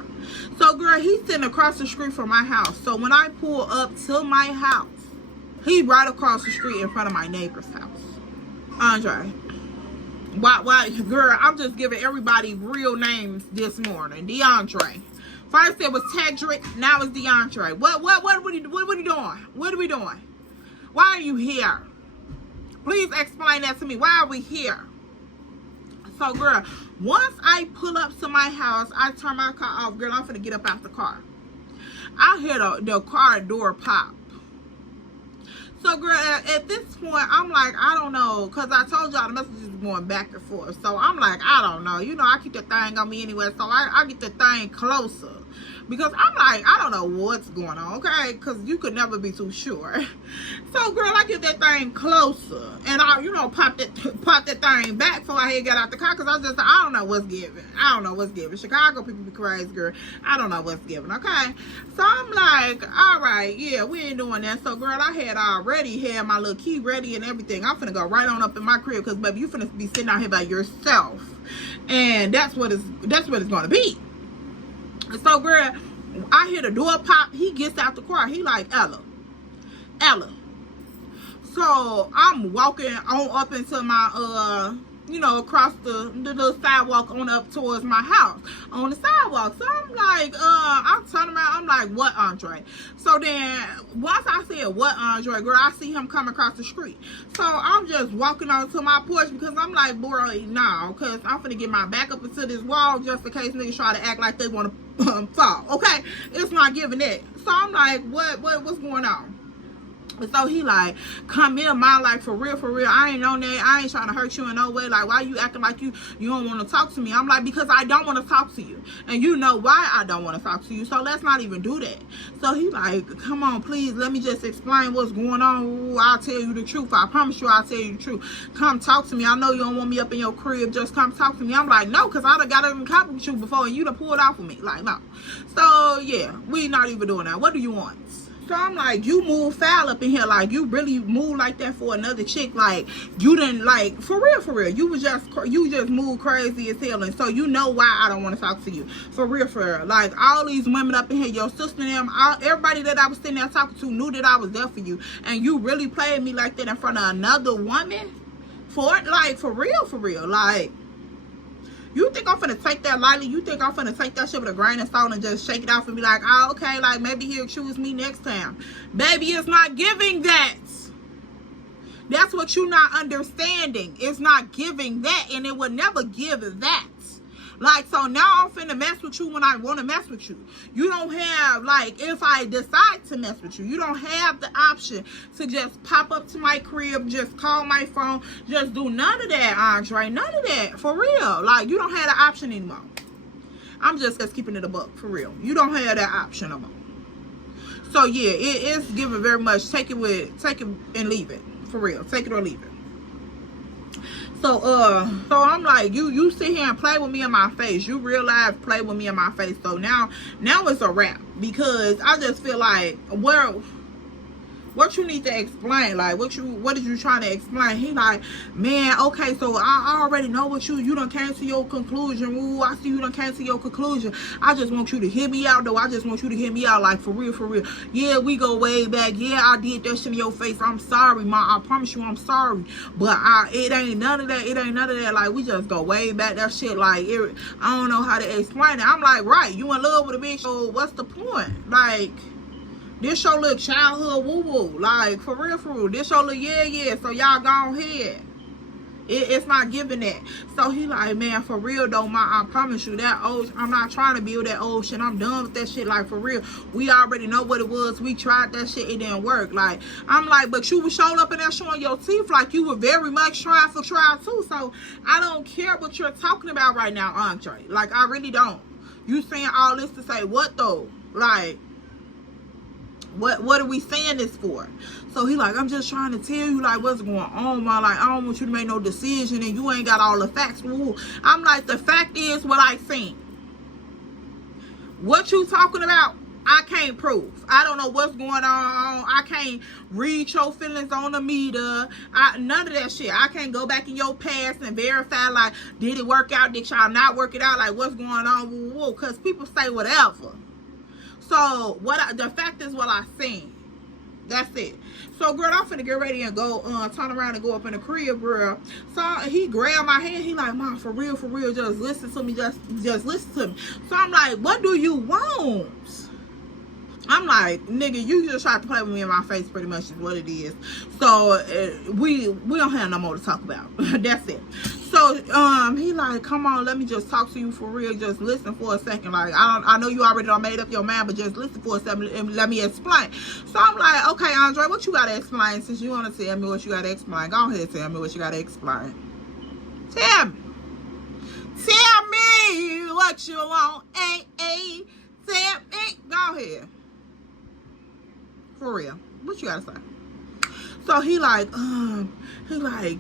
So girl, he's sitting across the street from my house. So when I pull up to my house, he's right across the street in front of my neighbor's house. Andre, why, girl, I'm just giving everybody real names this morning. DeAndre. First it was Tedrick, now it's DeAndre. What are we doing? What are we doing? Why are you here? Please explain that to me. Why are we here? So girl, once I pull up to my house, I turn my car off. Girl, I'm finna get up out the car. I hear the car door pop. So girl, at this point, I'm like, I don't know, because I told y'all the message is going back and forth. So I'm like, I don't know. You know, I keep the thing on me anyway, so I get the thing closer. Because I'm like, I don't know what's going on, okay? Because you could never be too sure. So girl, I get that thing closer, and I, you know, pop that thing back before I got out the car, because I don't know what's giving. I don't know what's giving. Chicago people be crazy, girl. I don't know what's giving, okay? So I'm like, all right, yeah, we ain't doing that. So girl, I had already had my little key ready and everything. I'm finna go right on up in my crib, because baby, you finna be sitting out here by yourself, and that's what it's gonna be. So girl, I hear the door pop. He gets out the car. He like, Ella. So I'm walking on up into my you know, across the little sidewalk on up towards my house on the sidewalk. So I'm like, I'm turning around. I'm like, what, Andre? So then once I said, what, Andre, girl, I see him coming across the street. So I'm just walking onto my porch, because I'm like, boy, no, because I'm finna get my back up into this wall just in case niggas try to act like they want to fall. Okay, it's not giving it. So I'm like, what's going on? So he like, come here, my like, for real, I ain't on that. I ain't trying to hurt you in no way. Like, why you acting like you don't want to talk to me? I'm like, because I don't want to talk to you. And you know why I don't want to talk to you. So let's not even do that. So he like, come on, please, let me just explain what's going on. Ooh, I'll tell you the truth. I promise you I'll tell you the truth. Come talk to me. I know you don't want me up in your crib. Just come talk to me. I'm like, no, because I done got in contact with you before and you done pulled off with me. Like, no. So, yeah, we not even doing that. What do you want? So I'm like, you move foul up in here. Like, you really move like that for another chick. Like, you didn't, like, for real. You just move crazy as hell. And so you know why I don't want to talk to you. For real. Like, all these women up in here, your sister and them, everybody that I was sitting there talking to knew that I was there for you. And you really played me like that in front of another woman? For real. Like, you think I'm finna take that lightly? You think I'm finna take that shit with a grain of salt and just shake it off and be like, oh, okay, like, maybe he'll choose me next time. Baby, it's not giving that. That's what you're not understanding. It's not giving that, and it will never give that. Like, so now I'm finna mess with you when I want to mess with you. You don't have, like, if I decide to mess with you, you don't have the option to just pop up to my crib, just call my phone, just do none of that, Andre. None of that, for real. Like, you don't have the option anymore. I'm just keeping it a buck, for real. You don't have that option anymore. So, yeah, it's giving very much. Take it and leave it, for real. Take it or leave it. So I'm like, you sit here and play with me in my face. You real life play with me in my face. So now it's a wrap, because I just feel like, well, what you need to explain? Like, what is you trying to explain? He like, man, okay, so I already know what you done came to your conclusion. Ooh, I see you done came to your conclusion. I just want you to hear me out, though. I just want you to hear me out, like, for real. Yeah, we go way back. Yeah, I did that shit in your face. I'm sorry, ma. I promise you I'm sorry. But it ain't none of that. Like, we just go way back. That shit, like, I don't know how to explain it. I'm like, right, you in love with a bitch, so what's the point? Like, this your little childhood woo-woo. Like, for real. This your little yeah. So y'all go ahead. It's not giving that. So he like, man, for real though, I promise you that old, I'm not trying to build that old shit. I'm done with that shit. Like, for real. We already know what it was. We tried that shit. It didn't work. Like, I'm like, but you was showing up in there showing your teeth like you were very much trying for trial too. So I don't care what you're talking about right now, Andre. Like, I really don't. You saying all this to say what though? Like, what are we saying this for? So he like, I'm just trying to tell you, like, what's going on, man. Like, I don't want you to make no decision and you ain't got all the facts. Ooh. I'm like, the fact is what I seen. What you talking about, I can't prove. I don't know what's going on. I can't read your feelings on the meter. None of that shit. I can't go back in your past and verify, like, did it work out? Did y'all not work it out? Like, what's going on? Because people say whatever. So the fact is what I seen. That's it. So, girl, I'm finna get ready and go turn around and go up in the crib, girl. So he grabbed my hand. He like, Mom, for real, just listen to me. Just listen to me. So I'm like, what do you want? I'm like, nigga, you just tried to play with me in my face, pretty much is what it is. So we don't have no more to talk about. That's it. So he like, come on, let me just talk to you for real. Just listen for a second. Like, I know you already done made up your mind, but just listen for a second and let me explain. So I'm like, okay, Andre, what you gotta explain? Since you wanna tell me what you gotta explain, go ahead, tell me what you gotta explain. Tell me what you want. Tell me. Go ahead. For real. What you gotta say? So he like,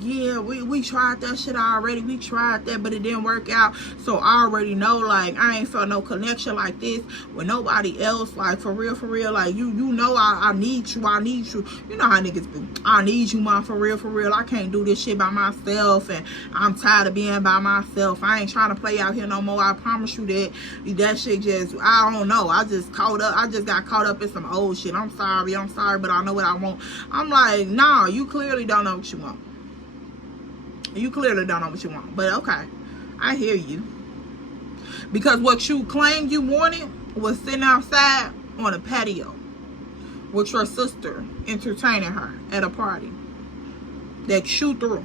yeah, we tried that shit already. We tried that, but it didn't work out. So I already know, like, I ain't felt no connection like this with nobody else. Like, for real. Like, you know I need you. You know how niggas do. I need you, Mom, for real. I can't do this shit by myself, and I'm tired of being by myself. I ain't trying to play out here no more. I promise you that shit just, I don't know. I just got caught up in some old shit. I'm sorry, but I know what I want. I'm like, no, you clearly don't know what you want. But okay, I hear you. Because what you claimed you wanted was sitting outside on a patio with your sister entertaining her at a party that you threw,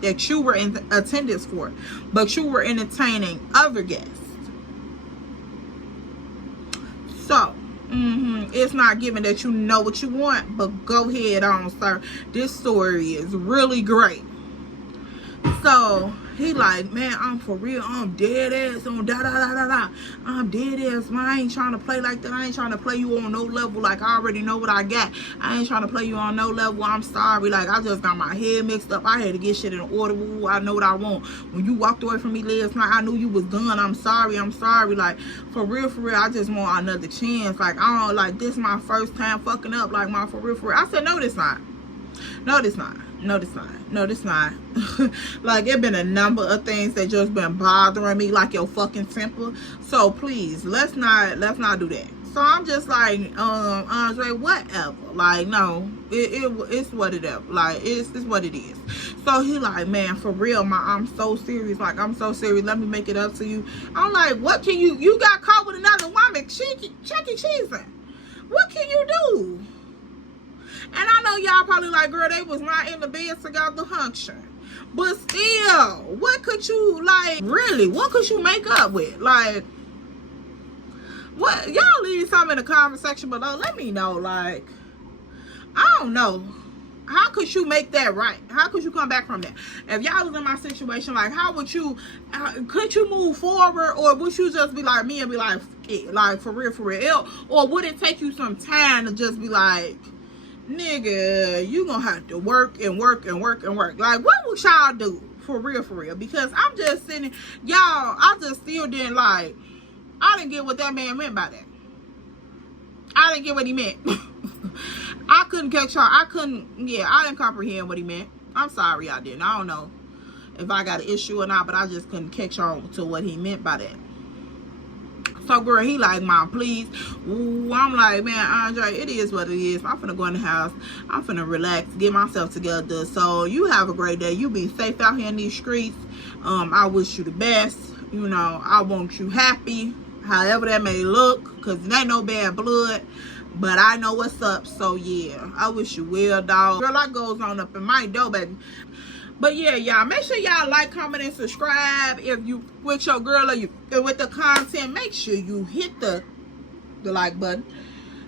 that you were in attendance for, but you were entertaining other guests. So It's not given that you know what you want, but go ahead on, sir. This story is really great. So he like, man, I'm for real. I'm dead ass on da. I'm dead ass, man. I ain't trying to play like that. I ain't trying to play you on no level. Like, I already know what I got. I ain't trying to play you on no level. I'm sorry. Like, I just got my head mixed up. I had to get shit in order. Ooh, I know what I want. When you walked away from me last night, I knew you was done. I'm sorry. Like, for real, I just want another chance. Like, I don't, like, this my first time fucking up. Like, my for real. I said, no, this not. No, this not. Like, it been a number of things that just been bothering me, like your fucking temper. So please, let's not do that. So I'm just like, Andre, whatever. Like, no, it's what it is. Like, it's what it is. So he like, man, for real, I'm so serious. Like, I'm so serious. Let me make it up to you. I'm like, what can you got caught with another woman, Chucky Cheesing. What can you do? And I know y'all probably like, girl, they was not in the bed together, hunching. But still, what could you, like, really, what could you make up with? Like, what? Y'all leave something in the comment section below. Let me know, like, I don't know. How could you make that right? How could you come back from that? If y'all was in my situation, like, how would you, could you move forward? Or would you just be like me and be like, like, for real? Or would it take you some time to just be like, nigga, you gonna have to work and work. Like, what would y'all do? For real? Because I'm just sitting, y'all, I just still didn't, like, I didn't get what that man meant by that. I didn't get what he meant. I couldn't catch y'all. I didn't comprehend what he meant. I'm sorry I didn't. I don't know if I got an issue or not, but I just couldn't catch on to what he meant by that. So, girl, he like, Mom, please. Ooh, I'm like, man, Andre, it is what it is. I'm finna go in the house. I'm finna relax, get myself together. So, you have a great day. You be safe out here in these streets. I wish you the best. You know, I want you happy, however that may look, because it ain't no bad blood. But I know what's up. So, yeah, I wish you well, dog. Girl, that goes on up in my door, baby. But yeah, y'all, make sure y'all like, comment, and subscribe. If you with your girl or you with the content, make sure you hit the like button.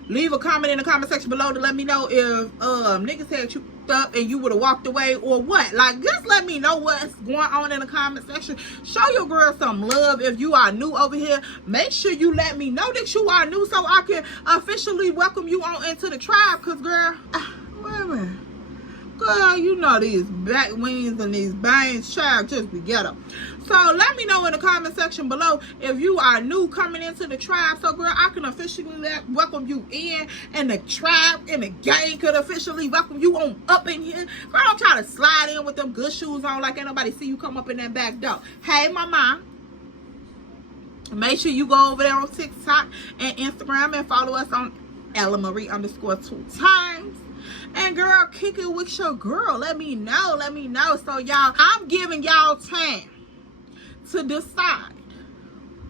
Leave a comment in the comment section below to let me know if niggas had you up and you would have walked away or what. Like, just let me know what's going on in the comment section. Show your girl some love. If you are new over here, make sure you let me know that you are new so I can officially welcome you on into the tribe. Cause girl, wait a minute. Girl, you know these back wings and these bangs, child, just be ghetto. So let me know in the comment section below if you are new coming into the tribe. So, girl, I can officially welcome you in, and the tribe and the gang could officially welcome you on up in here. Girl, don't try to slide in with them good shoes on like ain't nobody see you come up in that back door. Hey, mama. Make sure you go over there on TikTok and Instagram and follow us on EllaMarie_2 And girl, kick it with your girl. Let me know. So y'all, I'm giving y'all time to decide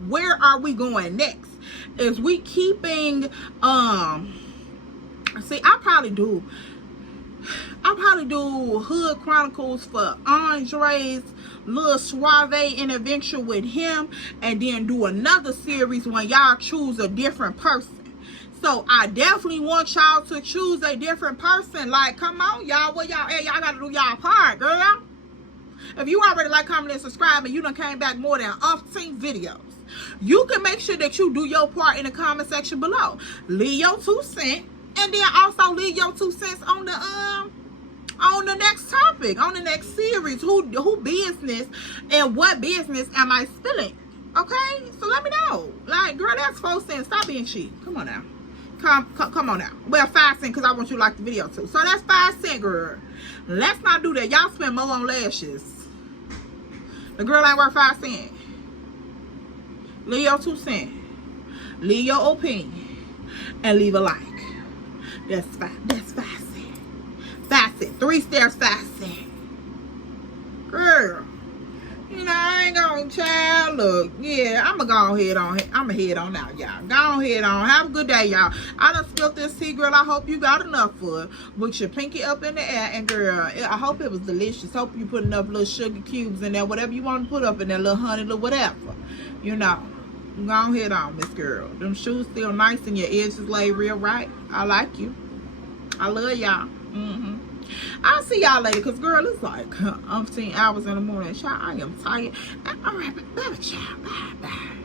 where are we going next. Is we keeping see, I probably do Hood Chronicles for Andre's little suave intervention with him, and then do another series when y'all choose a different person. So I definitely want y'all to choose a different person. Like, come on, y'all. Where y'all at? Y'all gotta do y'all part, girl. If you already like, comment, and subscribe, and you done came back more than 15 videos, you can make sure that you do your part in the comment section below. Leave your 2 cents, and then also leave your 2 cents on the next topic, on the next series. Who business and what business am I spilling? Okay, so let me know. Like, girl, that's 4 cents. Stop being cheap. Come on now. Come on now. Well, 5 cents because I want you to like the video too. So that's 5 cents, girl. Let's not do that. Y'all spend more on lashes. The girl ain't worth 5 cents. Leave your 2 cents. Leave your opinion. And leave a like. That's 5 cents. 5 cents. 3 stairs, 5 cents. Girl. You know, I ain't gonna, child, look, yeah, I'm gonna go ahead on out, y'all. Go ahead on. Have a good day, y'all. I done spilled this tea, girl. I hope you got enough for it. With your pinky up in the air, and girl, I hope it was delicious. Hope you put enough little sugar cubes in there, whatever you want to put up in there, little honey, little whatever. You know. Go ahead on, Miss Girl. Them shoes still nice and your edges lay real right. I like you. I love y'all. I'll see y'all later, because, girl, it's like 15 hours in the morning. Child, I am tired. All right, bye, child. Bye.